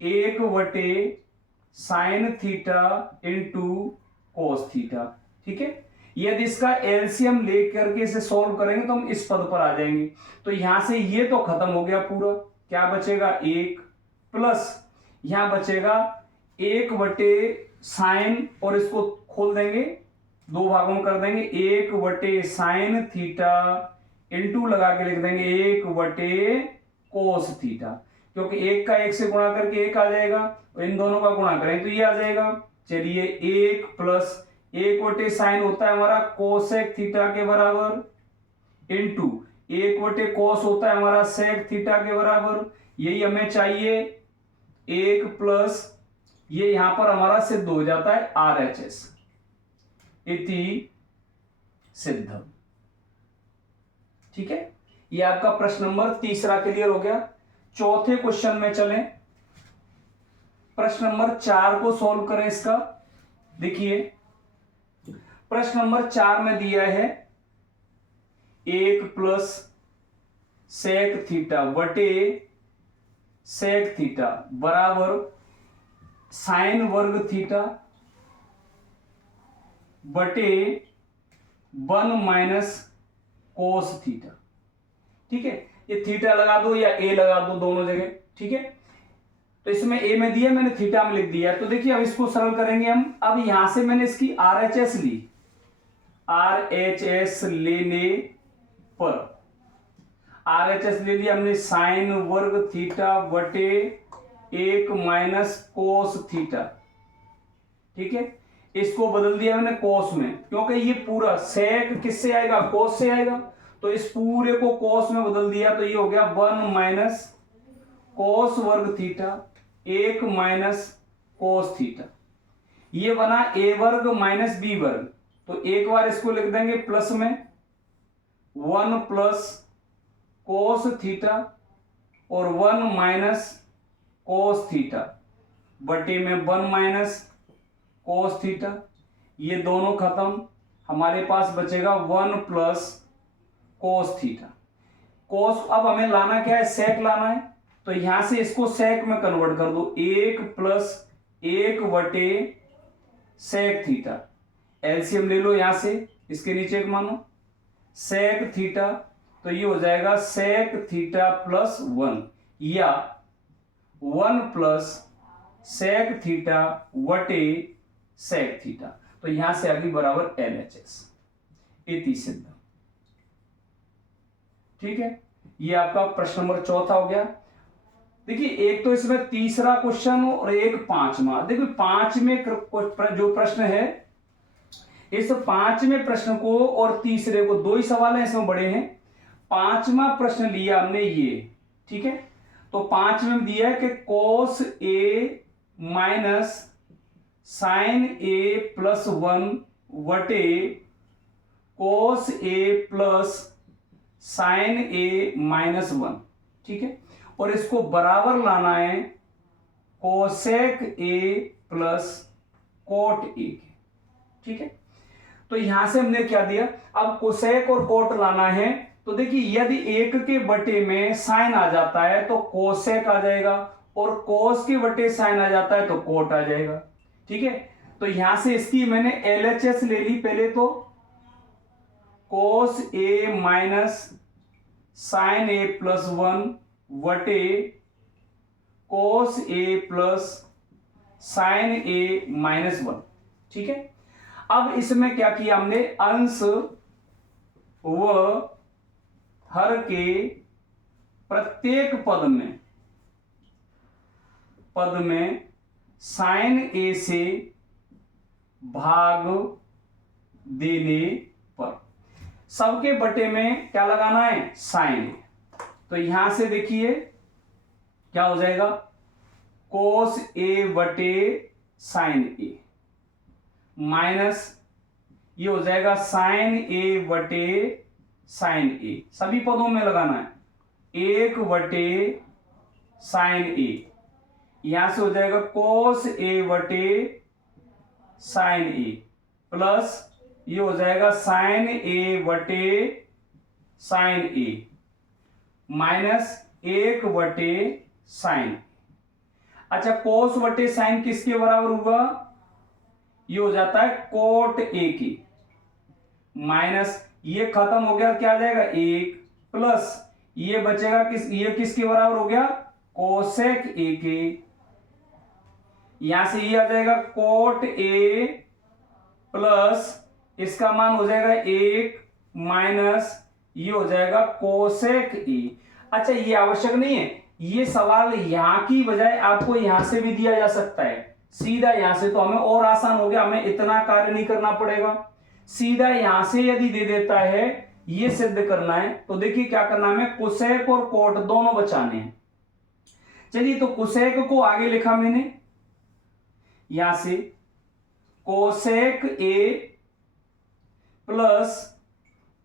एक वटे sine theta into cos theta, ठीक है। यदि इसका एलसीएम लेकर के इसे सॉल्व करेंगे तो हम इस पद पर आ जाएंगे, तो यहां से ये तो खत्म हो गया पूरा, क्या बचेगा एक प्लस यहां बचेगा एक वटे साइन और इसको खोल देंगे दो भागों में कर देंगे, एक वटे साइन थीटा इंटू लगा के लिख देंगे एक वटे कोस थीटा, क्योंकि एक का एक से गुणा करके एक आ जाएगा और इन दोनों का गुणा करें तो ये आ जाएगा। चलिए एक प्लस एक वटे साइन होता है हमारा कोसेक थीटा के बराबर इंटू एक वटे कोस होता है हमारा सेक थीटा के बराबर, यही हमें चाहिए। एक प्लस ये यहां पर हमारा सिद्ध हो जाता है RHS इति सिद्धम, ठीक है। ये आपका प्रश्न नंबर तीसरा क्लियर हो गया। चौथे क्वेश्चन में चलें, प्रश्न नंबर 4 को सॉल्व करें। इसका देखिए प्रश्न नंबर 4 में दिया है एक प्लस सेक थीटा वटे सेक थीटा बराबर साइन वर्ग थीटा बटे 1 माइनस कोस थीटा। ठीक है, ये थीटा लगा दो या ए लगा दो दोनों जगह। ठीक है, तो इसमें ए में दिया, मैंने थीटा में लिख दिया। तो देखिए अब इसको सरल करेंगे हम। अब यहां से मैंने इसकी आरएचएस ली, आरएचएस लेने पर आरएचएस ले लिया हमने साइन वर्ग थीटा बटे 1 माइनस कोस थीटा। ठीक है, इसको बदल दिया मैंने कोस में, क्योंकि ये पूरा सेक किससे आएगा, कोस से आएगा। तो इस पूरे को कोस में बदल दिया, तो ये हो गया 1 माइनस कोस वर्ग थीटा 1 माइनस कोस थीटा। ये बना ए वर्ग माइनस बी वर्ग। तो एक बार इसको लिख देंगे प्लस में 1 प्लस कोस थीटा और 1 माइनस कोस थीटा बटे में 1 माइनस कोस थीटा। ये दोनों खत्म, हमारे पास बचेगा 1 प्लस कोस थीटा। कोस अब हमें लाना क्या है, सेक लाना है। तो यहां से इसको सेक में कन्वर्ट कर दो, 1 प्लस 1 बटे सेक थीटा। एलसीएम ले लो यहां से, इसके नीचे एक मानो सेक थीटा। तो ये हो जाएगा सेक थीटा प्लस 1 या 1 प्लस सेक थीटा बटे सेक थीटा। तो यहां से आगे बराबर एलएचएस इति सिद्ध। ठीक है, ये आपका प्रश्न नंबर चौथा हो गया। देखिए एक तो इसमें तीसरा क्वेश्चन और एक पांचवा। देखिए पांचवें जो प्रश्न है, इस पांचवें प्रश्न को और तीसरे को, दो ही सवाल हैं इसमें बड़े हैं। पांचवा प्रश्न लिया हमने ये। ठीक है, तो पांचवें में दिया है कि कोस ए माइनस साइन ए प्लस 1 बटे कोस ए प्लस साइन ए माइनस 1। ठीक है, और इसको बराबर लाना है कोसेक ए प्लस कोट ए के। ठीक है, तो यहां से हमने क्या दिया, अब कोसेक और कोट लाना है। तो देखिए यदि एक के बटे में साइन आ जाता है तो कोसेक आ जाएगा, और कोस के बटे साइन आ जाता है तो कोट आ जाएगा। ठीक है, तो यहां से इसकी मैंने एलएचएस ले ली पहले। तो कोस ए माइनस साइन ए प्लस 1 बटे कोस ए प्लस साइन ए माइनस 1। ठीक है, अब इसमें क्या किया हमने, अंश व हर के प्रत्येक पद में साइन ए से भाग देने पर सबके बटे में क्या लगाना है, साइन। तो यहां से देखिए क्या हो जाएगा, कोस ए बटे साइन ए माइनस ये हो जाएगा साइन ए बटे साइन ए। सभी पदों में लगाना है, 1 बटे साइन ए। यहां से हो जाएगा कोस ए बटे साइन ए प्लस ये हो जाएगा साइन ए बटे साइन ए माइनस 1 बटे साइन। अच्छा, कोस बटे साइन किसके बराबर हुआ, ये हो जाता है कोट ए की। माइनस ये खत्म हो गया, क्या आ जाएगा 1 प्लस ये बचेगा ये किसके बराबर हो गया, कोसेक ए के। यहां से ये आ जाएगा कोट ए प्लस इसका मान हो जाएगा 1 माइनस ये हो जाएगा कोसेक ए। अच्छा, ये आवश्यक नहीं है, ये सवाल यहां की बजाय आपको यहां से भी दिया जा सकता है सीधा यहां से, तो हमें और आसान हो गया, हमें इतना कार्य नहीं करना पड़ेगा। सीधा यहां से यदि दे देता है ये सिद्ध करना है, तो देखिए क्या करना है, हमें कोसेक और कोट दोनों बचाने हैं। चलिए, तो कोसेक को आगे लिखा मैंने यहां से cosec A plus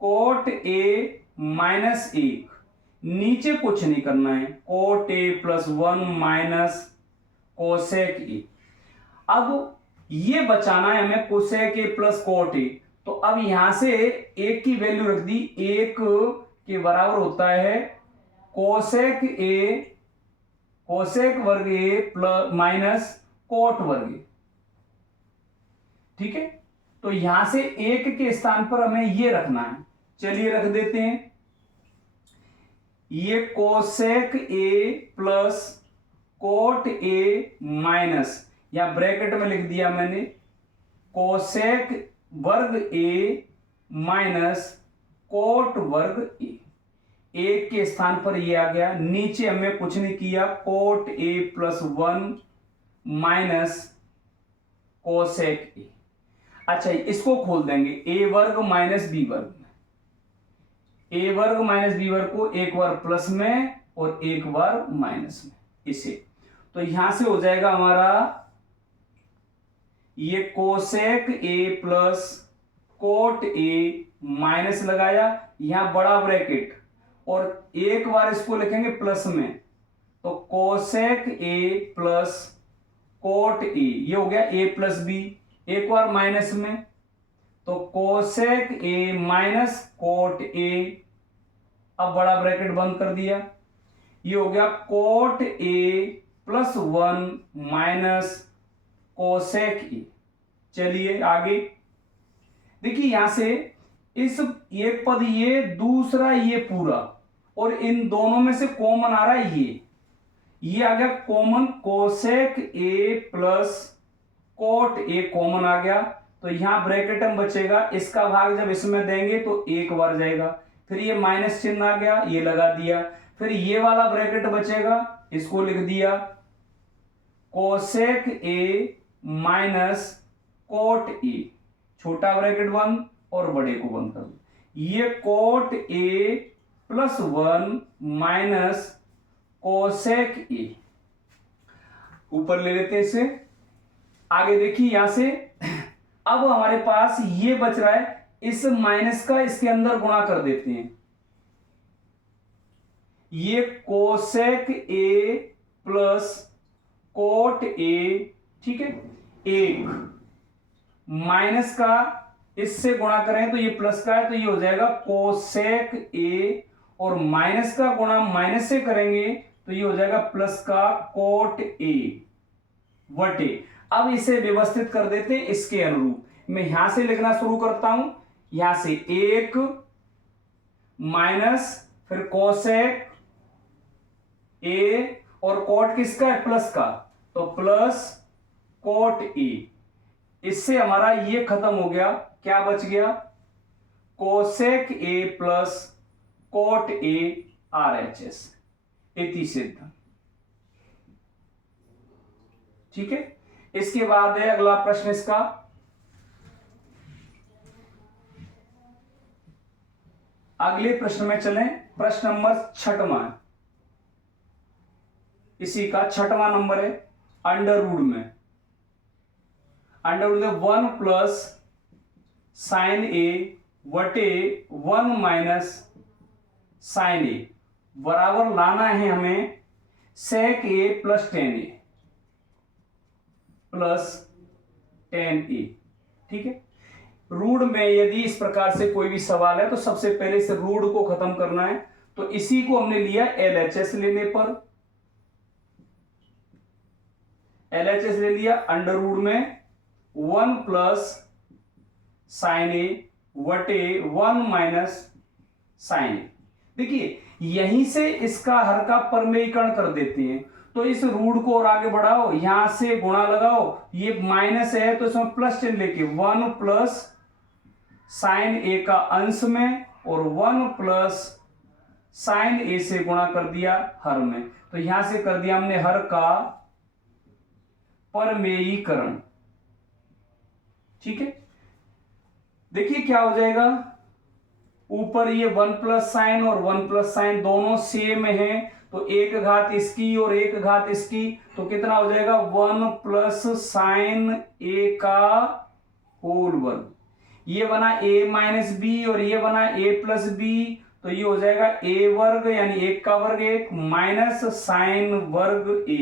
cot A minus 1, नीचे कुछ नहीं करना है, cot A plus 1 minus cosec ए। अब ये बचाना है हमें कोसेक ए प्लस कोट ए। तो अब यहां से एक की वैल्यू रख दी, 1 के बराबर होता है कोसेक ए, कोसेक वर्ग ए प्लस माइनस कोट वर्ग ए। ठीक है, तो यहां से 1 के स्थान पर हमें ये रखना है। चलिए रख देते हैं, ये cosec A plus cot A minus, या ब्रैकेट में लिख दिया मैंने कोसेक वर्ग ए माइनस कोट वर्ग ए। 1 के स्थान पर ये आ गया, नीचे हमने कुछ नहीं किया, cot A plus 1 minus cosec ए। अच्छा, इसको खोल देंगे, ए वर्ग माइनस बी वर्ग में, ए वर्ग माइनस बी वर्ग को एक बार प्लस में और एक बार माइनस में, इसे तो यहां से हो जाएगा हमारा ये cosec A plus cot A minus लगाया, यहां बड़ा ब्रैकेट और एक बार इसको लिखेंगे प्लस में, तो कोसेक ए प्लस कोट ए, ये हो गया ए प्लस बी, एक बार माइनस में, तो cosec A minus cot A, अब बड़ा ब्रैकेट बंद कर दिया, ये हो गया cot A plus 1 minus cosec ए। चलिए आगे देखिए, यहां से इस एक पद ये, दूसरा ये पूरा, और इन दोनों में से कॉमन आ रहा है ये आ गया common, cosec A plus cot A common आ गया, तो यहां ब्रैकेट में बचेगा, इसका भाग जब इसमें देंगे तो एक बार जाएगा, फिर ये माइनस चिन्ह आ गया, ये लगा दिया, फिर ये वाला ब्रैकेट बचेगा, इसको लिख दिया cosec A minus cot A, छोटा ब्रैकेट बंद और बड़े को बंद कर दो, ये cot A plus 1 minus cosec ए, ऊपर ले लेते हैं इसे। आगे देखिए, यहां से अब हमारे पास ये बच रहा है, इस माइनस का इसके अंदर गुणा कर देते हैं, ये कोसेक ए प्लस कोट ए, ठीक है, एक माइनस का इससे गुणा करें तो ये प्लस का है, तो ये हो जाएगा कोसेक ए, और माइनस का गुणा माइनस से करेंगे तो ये हो जाएगा प्लस का कोट ए वटे। अब इसे व्यवस्थित कर देते हैं इसके अनुरूप, मैं यहां से लिखना शुरू करता हूं, यहां से एक माइनस फिर कोसेक ए, और कोट किसका है, प्लस का, तो प्लस कोट ए, इससे हमारा ये खत्म हो गया, क्या बच गया, cosec A plus cot A RHS, इति सिद्ध। ठीक है, इसके बाद है अगला प्रश्न इसका, अगले प्रश्न में चलें, प्रश्न नंबर 6वां, इसी का 6वां नंबर है, अंडर रूट में, अंडर रूट में 1 प्लस साइन ए वटे 1 माइनस साइन ए बराबर लाना है हमें सेक ए प्लस 10 ए प्लस 10 ए। ठीक है, रूट में यदि इस प्रकार से कोई भी सवाल है तो सबसे पहले इस रूट को खत्म करना है, तो इसी को हमने लिया LHS लेने पर, LHS ले लिया, अंडर रूट में 1 प्लस साइन ए वटे 1 माइनस साइन ए। देखिए यहीं से इसका हर का परमेयीकरण कर देते हैं, तो इस रूट को और आगे बढ़ाओ, यहां से गुणा लगाओ, ये माइनस है तो इसमें प्लस चिन्ह लेके 1 प्लस साइन ए का अंश में और 1 प्लस साइन ए से गुणा कर दिया हर में, तो यहां से कर दिया हमने हर का परमेयीकरण। ठीक है, देखिए क्या हो जाएगा, ऊपर ये 1 प्लस साइन और 1 प्लस साइन दोनों सेम है, तो एक घात इसकी और एक घात इसकी, तो कितना हो जाएगा 1 प्लस साइन ए का होल वर्ग, ये बना a माइनस बी और ये बना a प्लस बी, तो ये हो जाएगा a वर्ग यानी 1 का वर्ग 1 माइनस साइन वर्ग a,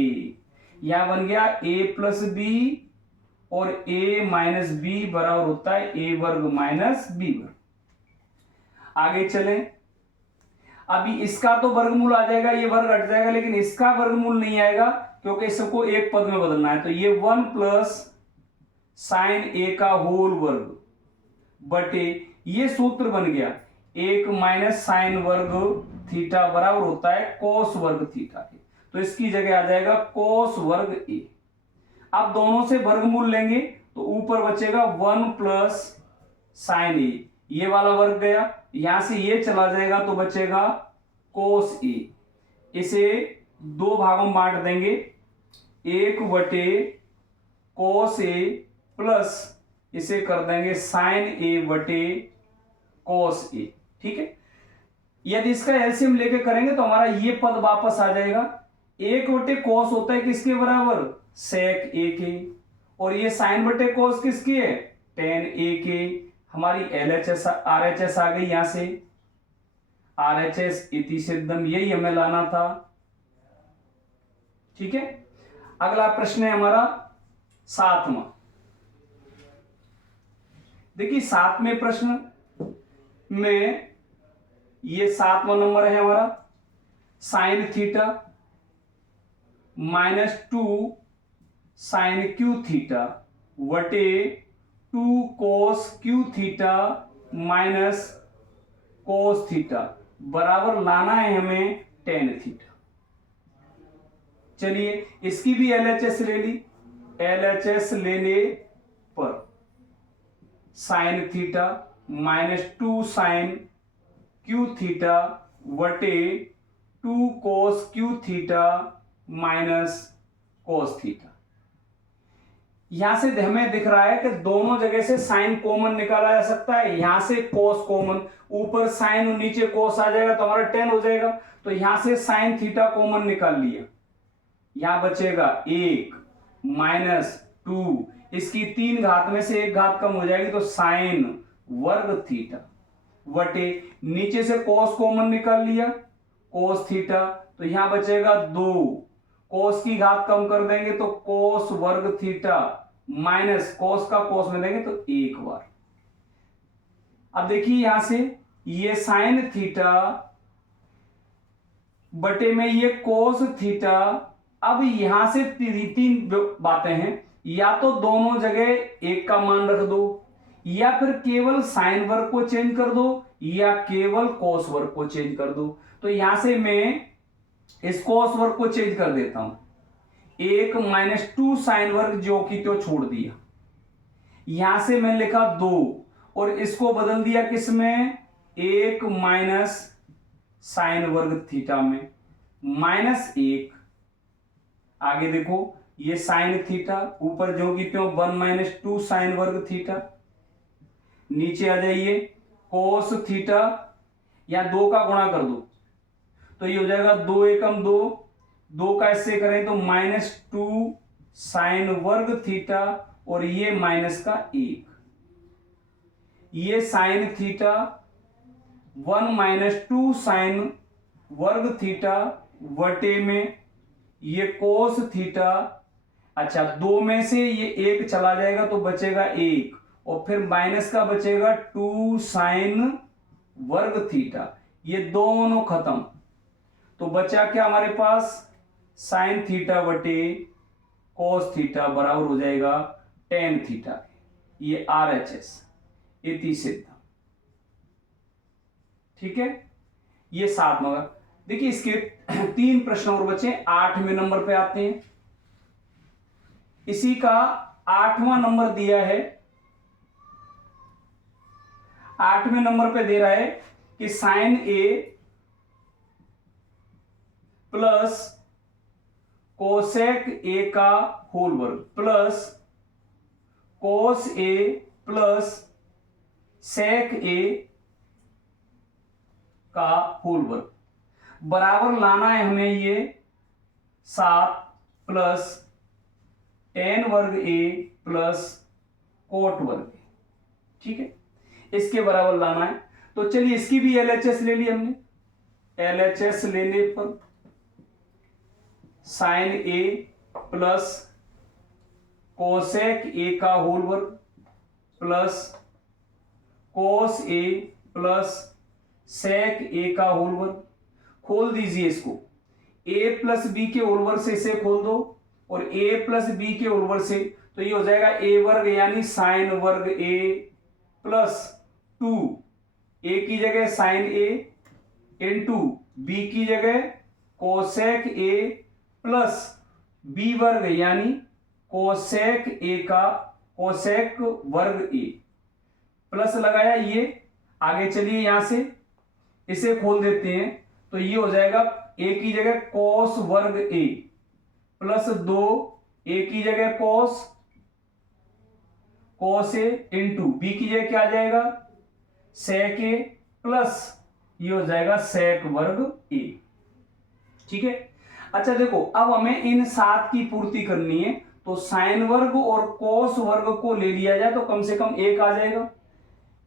यहां बन गया a प्लस बी और a माइनस बी बराबर होता है a वर्ग माइनस बी वर्ग। आगे चलें, अभी इसका तो वर्गमूल आ जाएगा, ये वर्ग हट जाएगा, लेकिन इसका वर्गमूल नहीं आएगा क्योंकि इसको एक पद में बदलना है, तो ये 1 प्लस साइन ए का होल वर्ग बटे ये सूत्र बन गया 1 माइनस साइन वर्ग थीटा बराबर होता है कोस वर्ग थीटा के। तो इसकी जगह आ जाएगा कोस वर्ग ए। अब दोनों से वर्गमूल लेंगे तो ऊपर बचेगा 1 प्लस साइन ए, ये वाला वर्ग गया, यहां से ये चला जाएगा तो बचेगा कोस ए। इसे दो भागों में बांट देंगे, 1 बटे कोस ए प्लस इसे कर देंगे साइन ए बटे कोस ए। ठीक है, यदि इसका एलसीएम लेके करेंगे तो हमारा ये पद वापस आ जाएगा। 1 बटे कोस होता है किसके बराबर, सेक ए के, और ये साइन बटे कोस किसकी है, टेन ए के। हमारी एलएचएस आरएचएस आ गई, यहां से आरएचएस इति सिद्धम, यही हमें लाना था। ठीक है, अगला प्रश्न है हमारा 7वां। देखिए 7वें प्रश्न में ये 7वां नंबर है हमारा, sine theta -2 sine cube theta वटे 2 cos cube theta minus cos theta बराबर लाना है हमें टेन थीटा। चलिए इसकी भी एलएचएस ले ली। एलएचएस लेने पर sine theta -2 sine cube theta वटे 2 cos cube theta minus cos theta. यहां से हमें दिख रहा है कि दोनों जगह से साइन कॉमन निकाला जा सकता है। यहां से कोस कॉमन, ऊपर साइन और नीचे कोस आ जाएगा तो हमारा टेन हो जाएगा। तो यहां से साइन थीटा कॉमन निकाल लिया, यहां बचेगा 1 -2, इसकी 3 घात में से 1 घात कम हो जाएगी तो साइन वर्ग थीटा वटे नीचे से कोस कॉमन निकाल लिया कोस थीटा, तो यहां बचेगा 2, कोस की घात कम कर देंगे तो कोस वर्ग थीटा माइनस कोस का कोस में देंगे तो 1 बार। अब देखिए यहां से ये साइन थीटा बटे में ये कोस थीटा। अब यहां से तीन बातें हैं, या तो दोनों जगह 1 का मान रख दो, या फिर केवल साइन वर्ग को चेंज कर दो, या केवल कोस वर्ग को चेंज कर दो। तो यहां से मैं इस कोस वर्ग को चेंज कर देता हूं, 1 -2 साइन वर्ग जो कि तो छोड़ दिया, यहां से मैंने लिखा 2 और इसको बदल दिया किसमें, 1 माइनस साइन वर्ग थीटा में, -1। आगे देखो ये साइन थीटा ऊपर जो कि त्यों 1 -2 साइन वर्ग थीटा, नीचे आ जाइए कोस थीटा, या 2 का गुणा कर दो तो ये हो जाएगा 2 एकम 2, 2 का इससे करें तो -2 साइन वर्ग थीटा और ये माइनस का 1। ये साइन थीटा 1 -2 साइन वर्ग थीटा वटे में ये कोस थीटा। अच्छा 2 में से ये 1 चला जाएगा तो बचेगा 1, और फिर माइनस का बचेगा 2 साइन वर्ग थीटा, ये दोनों खत्म। तो बचा क्या हमारे पास, साइन थीटा बटे कोस थीटा बराबर हो जाएगा टेन थीटा। ये आरएचएस इति सिद्धम। ठीक है, ये 7 नंबर। देखिए इसके 3 प्रश्न और बचे, 8वें नंबर पे आते हैं। इसी का 8वां नंबर दिया है। 8वें नंबर पे दे रहा है कि sine A plus cosec A का होल वर्ग प्लस कोस ए प्लस सेक ए का होल वर्ग बराबर लाना है हमें ये 7 प्लस टेन वर्ग ए प्लस कोट वर्ग ए। ठीक है, इसके बराबर लाना है। तो चलिए इसकी भी एलएचएस ले ली हमने। एलएचएस लेने पर sine A plus cosec A का होल वर्ग प्लस कोस ए प्लस सेक ए का होल वर्ग। खोल दीजिए इसको, a प्लस बी के होल वर्ग से इसे खोल दो और a प्लस बी के होल वर्ग से, तो ये हो जाएगा a वर्ग यानी साइन वर्ग a प्लस 2 ए की जगह साइन ए इंटू बी की जगह कोसेक ए प्लस बी वर्ग यानी कोसेक ए का कोसेक वर्ग ए प्लस लगाया। ये आगे चलिए यहां से इसे खोल देते हैं तो ये हो जाएगा ए की जगह कोस वर्ग ए प्लस 2 ए की जगह कोस ए इंटू बी की जगह क्या आ जाएगा सेक ए प्लस ये हो जाएगा सेक वर्ग ए। ठीक है। अच्छा देखो अब हमें इन 7 की पूर्ति करनी है तो साइन वर्ग और कोस वर्ग को ले लिया जाए तो कम से कम 1 आ जाएगा।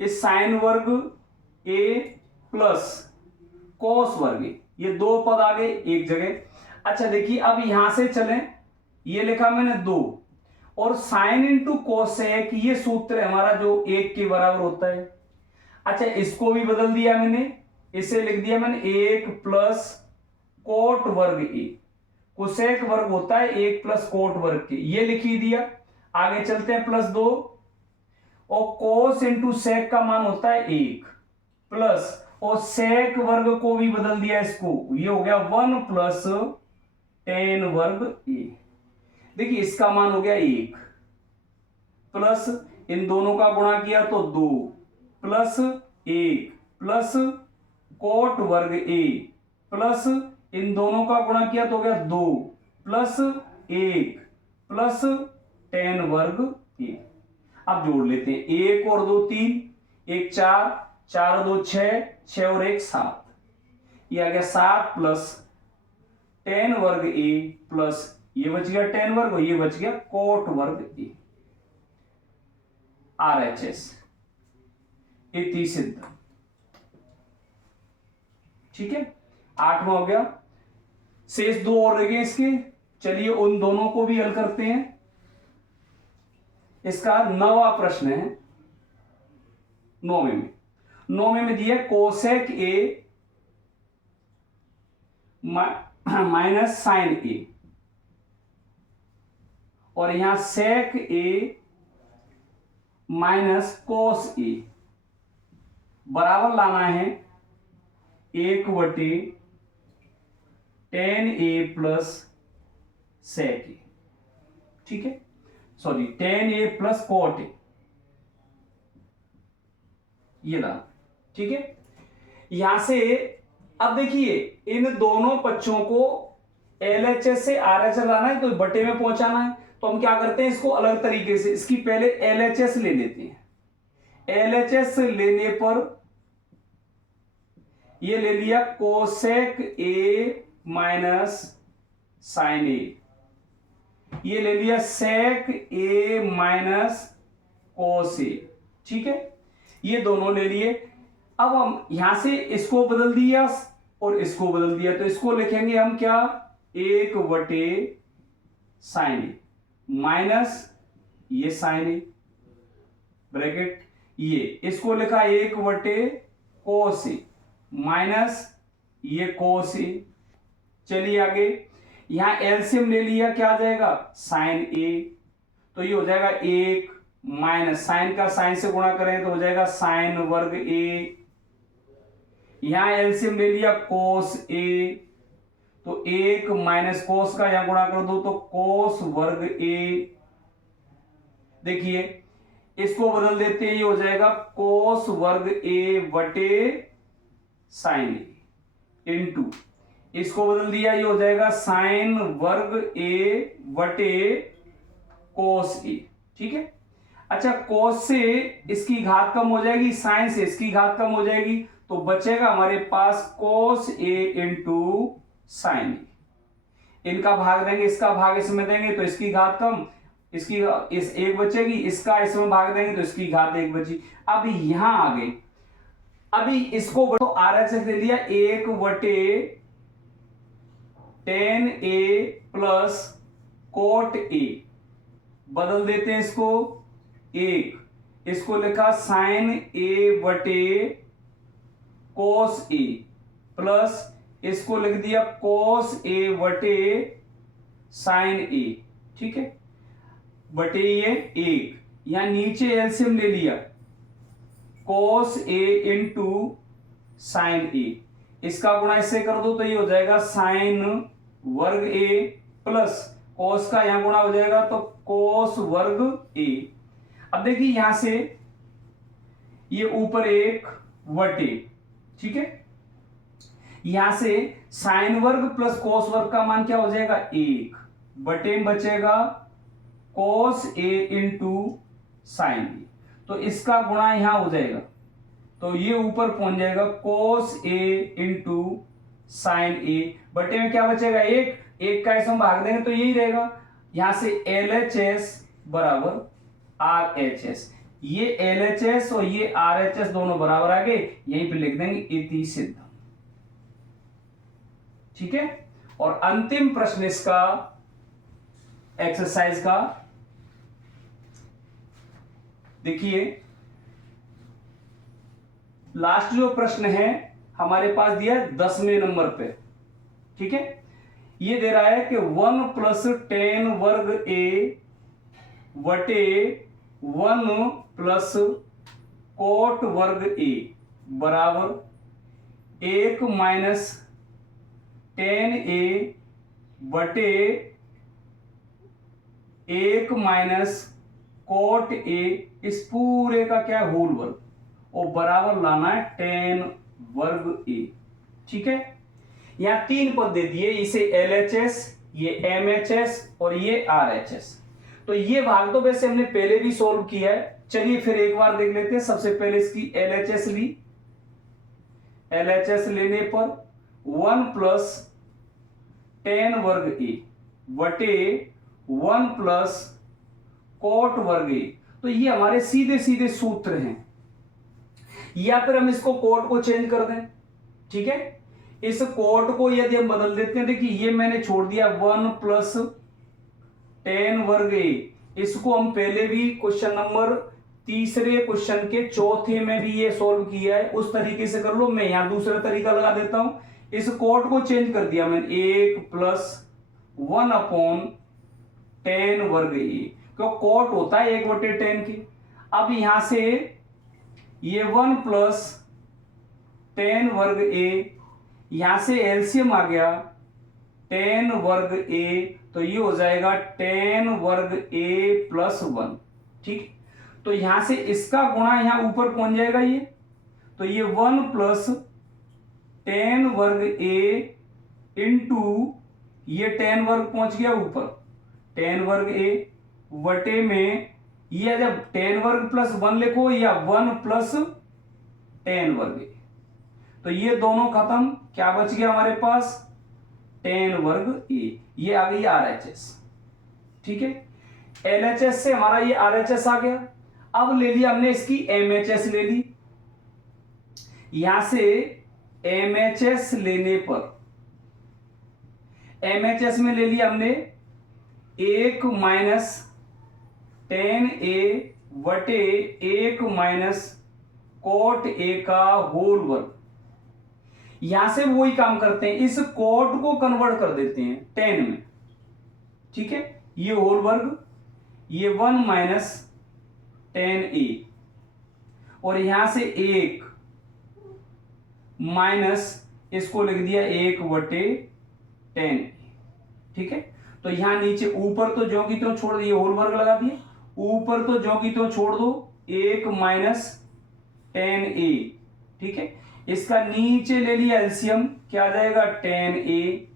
इस साइन वर्ग ए प्लस कोस वर्ग ए ये 2 पद आ गए एक जगह। अच्छा देखिए अब यहां से चलें, ये लिखा मैंने 2 और साइन इंटू कोसेक ये सूत्र हमारा जो 1 के बराबर होता है। अच्छा इसको भी बदल दिया मैंने, इसे लिख दिया मैंने 1 प्लस कोट वर्ग ए। कोसेक वर्ग होता है 1 प्लस कोट वर्ग के, ये लिख ही दिया। आगे चलते हैं प्लस 2 और कोस इंटू सेक का मान होता है 1 प्लस और सेक वर्ग को भी बदल दिया इसको, ये हो गया 1 प्लस टेन वर्ग ए। देखिए इसका मान हो गया 1 प्लस इन दोनों का गुणा किया तो 2 प्लस 1 प्लस कोट वर्ग ए प्लस इन दोनों का गुणा किया तो हो गया 2 प्लस 1 प्लस टेन वर्ग ए। अब जोड़ लेते हैं 1 और 2 3, 1 4, 4 और 2 6, 6 और 1 7, ये आ गया 7 प्लस टेन वर्ग ए प्लस ये बच गया टेन वर्ग और ये बच गया कोट वर्ग ए। RHS इति सिद्ध। ठीक है, 8वां हो गया। शेष 2 और रह गए इसके, चलिए उन दोनों को भी हल करते हैं। इसका 9वां प्रश्न है। 9वें में दिया कोसेक ए माइनस साइन ए और यहां सेक ए माइनस कोस ए बराबर लाना है 1/tan ए प्लस सेक ए। ठीक है, सॉरी tan ए प्लस कोट ए, ये ला। ठीक है, यहां से अब देखिए इन दोनों पक्षों को LHS से RHS लाना है तो बटे में पहुंचाना है, तो हम क्या करते हैं इसको अलग तरीके से, इसकी पहले LHS ले लेते हैं। LHS लेने पर ये ले लिया कोसेक ए माइनस साइन ए, ये ले लिया सेक ए माइनस कोस ए। ठीक है, ये दोनों ले लिए। अब हम यहां से इसको बदल दिया और इसको बदल दिया तो इसको लिखेंगे हम क्या 1/sin ए माइनस ये साइन ए ब्रैकेट, ये इसको लिखा 1/cos ए माइनस ये कोस ए। चलिए आगे, यहां एलसीएम ले लिया, क्या आ जाएगा साइन ए, तो ये हो जाएगा 1 माइनस साइन का साइन से गुणा करें तो हो जाएगा साइन वर्ग ए। यहां एलसीएम ले लिया कोस ए, तो 1 माइनस कोस का यहां गुणा कर दो तो कोस वर्ग ए। देखिए इसको बदल देते हैं, ये हो जाएगा कोस वर्ग ए बटे साइन ए इंटू इसको बदल दिया, ये हो जाएगा साइन वर्ग ए बटे कोस ए। ठीक है, अच्छा कोस से इसकी घात कम हो जाएगी, साइन से इसकी घात कम हो जाएगी, तो बचेगा हमारे पास कोस ए इंटू साइन ए। इनका भाग देंगे, इसका भाग इसमें देंगे तो इसकी घात कम, इसकी इस 1 बचेगी, इसका इसमें भाग देंगे तो इसकी घात 1 बची। अब यहां आ गए, अभी इसको तो RHS ले लिया 1/tan ए प्लस कोट ए, बदल देते हैं इसको 1, इसको लिखा साइन ए बटे कोस ए प्लस इसको लिख दिया कोस ए बटे साइन ए। ठीक है, बटे ये 1, यहां नीचे एलसीएम ले लिया cos a इंटू साइन ए, इसका गुणा इससे कर दो तो ये हो जाएगा साइन वर्ग ए प्लस cos का यहां गुणा हो जाएगा तो cos वर्ग ए। अब देखिए यहां से ये ऊपर एक वटे, ठीक है, यहां से साइन वर्ग प्लस कोस वर्ग का मान क्या हो जाएगा, एक बटे में बचेगा कोस ए इंटू साइन ए, तो इसका गुणा यहां हो जाएगा तो ये ऊपर पहुंच जाएगा कोस ए इंटू साइन ए, बटे में क्या बचेगा, एक, एक का इसमें भाग देंगे तो यही रहेगा, यहां से एल एच एस बराबर आर एच एस, ये एल एच एस और ये आर एच एस दोनों बराबर आ गए, यहीं पे लिख देंगे इति सिद्ध, ठीक है। और अंतिम प्रश्न इसका एक्सरसाइज का देखिए, लास्ट जो प्रश्न है हमारे पास दिया है 10वें नंबर पे, ठीक है, ये दे रहा है कि 1 प्लस टेन वर्ग ए वटे 1 प्लस कोट वर्ग ए बराबर 1 माइनस टेन ए बटे 1 माइनस कोट ए, इस पूरे का क्या होल वर्ग, और बराबर लाना है टेन वर्ग ए, ठीक है। यहां तीन पद दे दिए, इसे एल एच एस, ये एम एच एस और ये आर एच एस, तो ये भाग तो वैसे हमने पहले भी सॉल्व किया है, चलिए फिर एक बार देख लेते हैं। सबसे पहले इसकी एल एच एस ली, एल एच एस लेने पर 1 प्लस टेन वर्ग ए वटे 1 प्लस कोट वर्ग ए, तो ये हमारे सीधे सीधे सूत्र हैं, या फिर हम इसको कोट को चेंज कर दें, ठीक है। इस कोट को यदि हम बदल देते हैं, देखिए ये मैंने छोड़ दिया 1 प्लस टेन वर्ग ए, इसको हम पहले भी क्वेश्चन नंबर तीसरे क्वेश्चन के चौथे में भी ये सॉल्व किया है, उस तरीके से कर लो। मैं यहां दूसरा तरीका लगा देता हूं, इस कोट को चेंज कर दिया मैंने 1 प्लस 1 अपॉन टेन वर्ग ए, क्यों कोट होता है 1/10 की। अब यहां से ये 1 प्लस टेन वर्ग ए, यहां से एलसीएम आ गया टेन वर्ग ए, तो ये हो जाएगा टेन वर्ग ए प्लस 1, ठीक। तो यहां से इसका गुणा यहां ऊपर पहुंच जाएगा ये, तो ये 1 प्लस टेन वर्ग ए इंटू ये टेन वर्ग पहुंच गया ऊपर, टेन वर्ग ए वटे में ये जब टेन वर्ग प्लस 1 लिखो या 1 प्लस टेन वर्ग, तो ये दोनों खत्म, क्या बच गया हमारे पास, टेन वर्ग ए, ये आ गई आर एच एस, ठीक है। एल एच एस से हमारा ये आर एच एस आ गया। अब ले लिया हमने इसकी एम एच एस ले ली, यहां से एम एच एस लेने पर एम एच एस में ले लिया हमने 1 माइनस टेन ए वटे 1 माइनस कोट ए का होल वर्ग, यहां से वही काम करते हैं, इस कोट को कन्वर्ट कर देते हैं टेन में, ठीक है, ये होल वर्ग, ये 1 माइनस टेन ए, और यहां से 1 माइनस इसको लिख दिया 1/10, ठीक है। तो यहां नीचे ऊपर तो जो की तो छोड़ दिए, होल वर्ग लगा दिए, ऊपर तो जो की तो छोड़ दो 1 माइनस टेन ए, ठीक है। इसका नीचे ले लिया एलसीएम, क्या आ जाएगा टेन ए,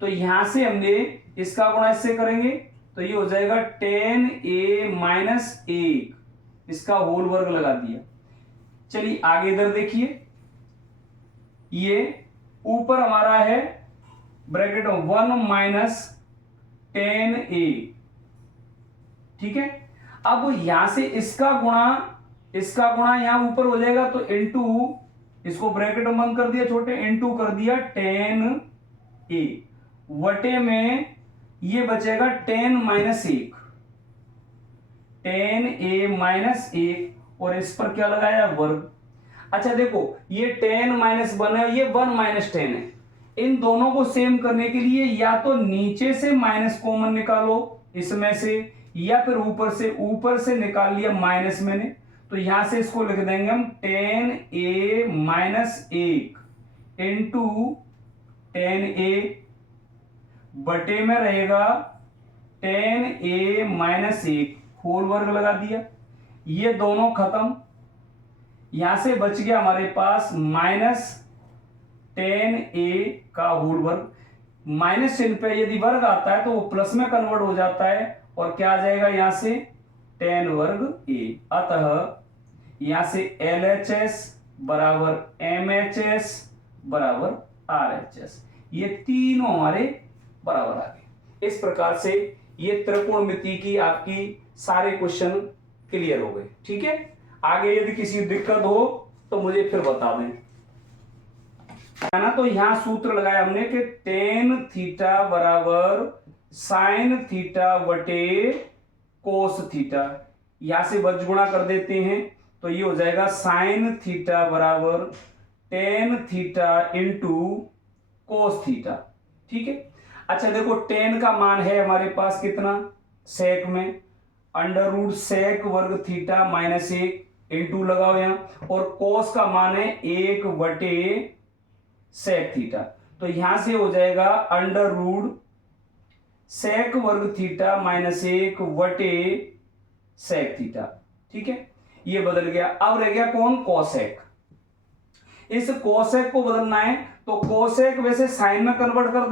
तो यहां से हमने इसका गुणा इससे करेंगे तो ये हो जाएगा टेन ए माइनस 1, इसका होल वर्ग लगा दिया। चलिए आगे इधर देखिए, ये ऊपर हमारा है ब्रैकेट 1 माइनस टेन ए, ठीक है। अब यहां से इसका गुणा यहां ऊपर हो जाएगा, तो इनटू, इसको ब्रैकेट में बंद कर दिया छोटे, इनटू कर दिया टेन ए वटे में ये बचेगा 10 माइनस 1, टेन ए माइनस 1, और इस पर क्या लगाया वर्ग। अच्छा देखो, ये 10 माइनस 1 है, ये 1 माइनस 10 है, इन दोनों को सेम करने के लिए या तो नीचे से माइनस कॉमन निकालो इसमें से, या फिर ऊपर से निकाल लिया माइनस मैंने, तो यहां से इसको लिख देंगे हम टेन ए माइनस 1 इंटू टेन ए बटे में रहेगा टेन ए माइनस 1 होल वर्ग लगा दिया, ये दोनों खत्म। यहां से बच गया हमारे पास माइनस टेन ए का होल वर्ग। माइनस चिन्ह पे यदि वर्ग आता है तो वो प्लस में कन्वर्ट हो जाता है और क्या आ जाएगा यहां से टेन वर्ग ए। अतः यहां से LHS बराबर MHS बराबर RHS, ये तीनों हमारे बराबर आ गए। इस प्रकार से ये त्रिकोणमिति की आपकी सारे क्वेश्चन क्लियर हो गए। ठीक है, आगे यदि किसी दिक्कत हो तो मुझे फिर बता दें, है ना। तो यहां सूत्र लगाया हमने कि टेन थीटा बराबर साइन थीटा बटे कोस थीटा। यहां से बजगुणा कर देते हैं तो ये हो जाएगा साइन थीटा बराबर tan theta into cos theta. ठीक है, अच्छा देखो टेन का मान है हमारे पास कितना, सेक में अंडर रूट सेक वर्ग थीटा माइनस 1 इंटू लगाओ यहां, और कोस का मान है 1 बटे सेक थीटा। तो यहां से हो जाएगा अंडर रूट सेक वर्ग थीटा माइनस 1 बटे सेक थीटा। ठीक है, ये बदल गया। अब रह गया कौन, कोसेक। इस कोसेक को बदलना है तो कोसेक वैसे साइन में कन्वर्ट कर दें।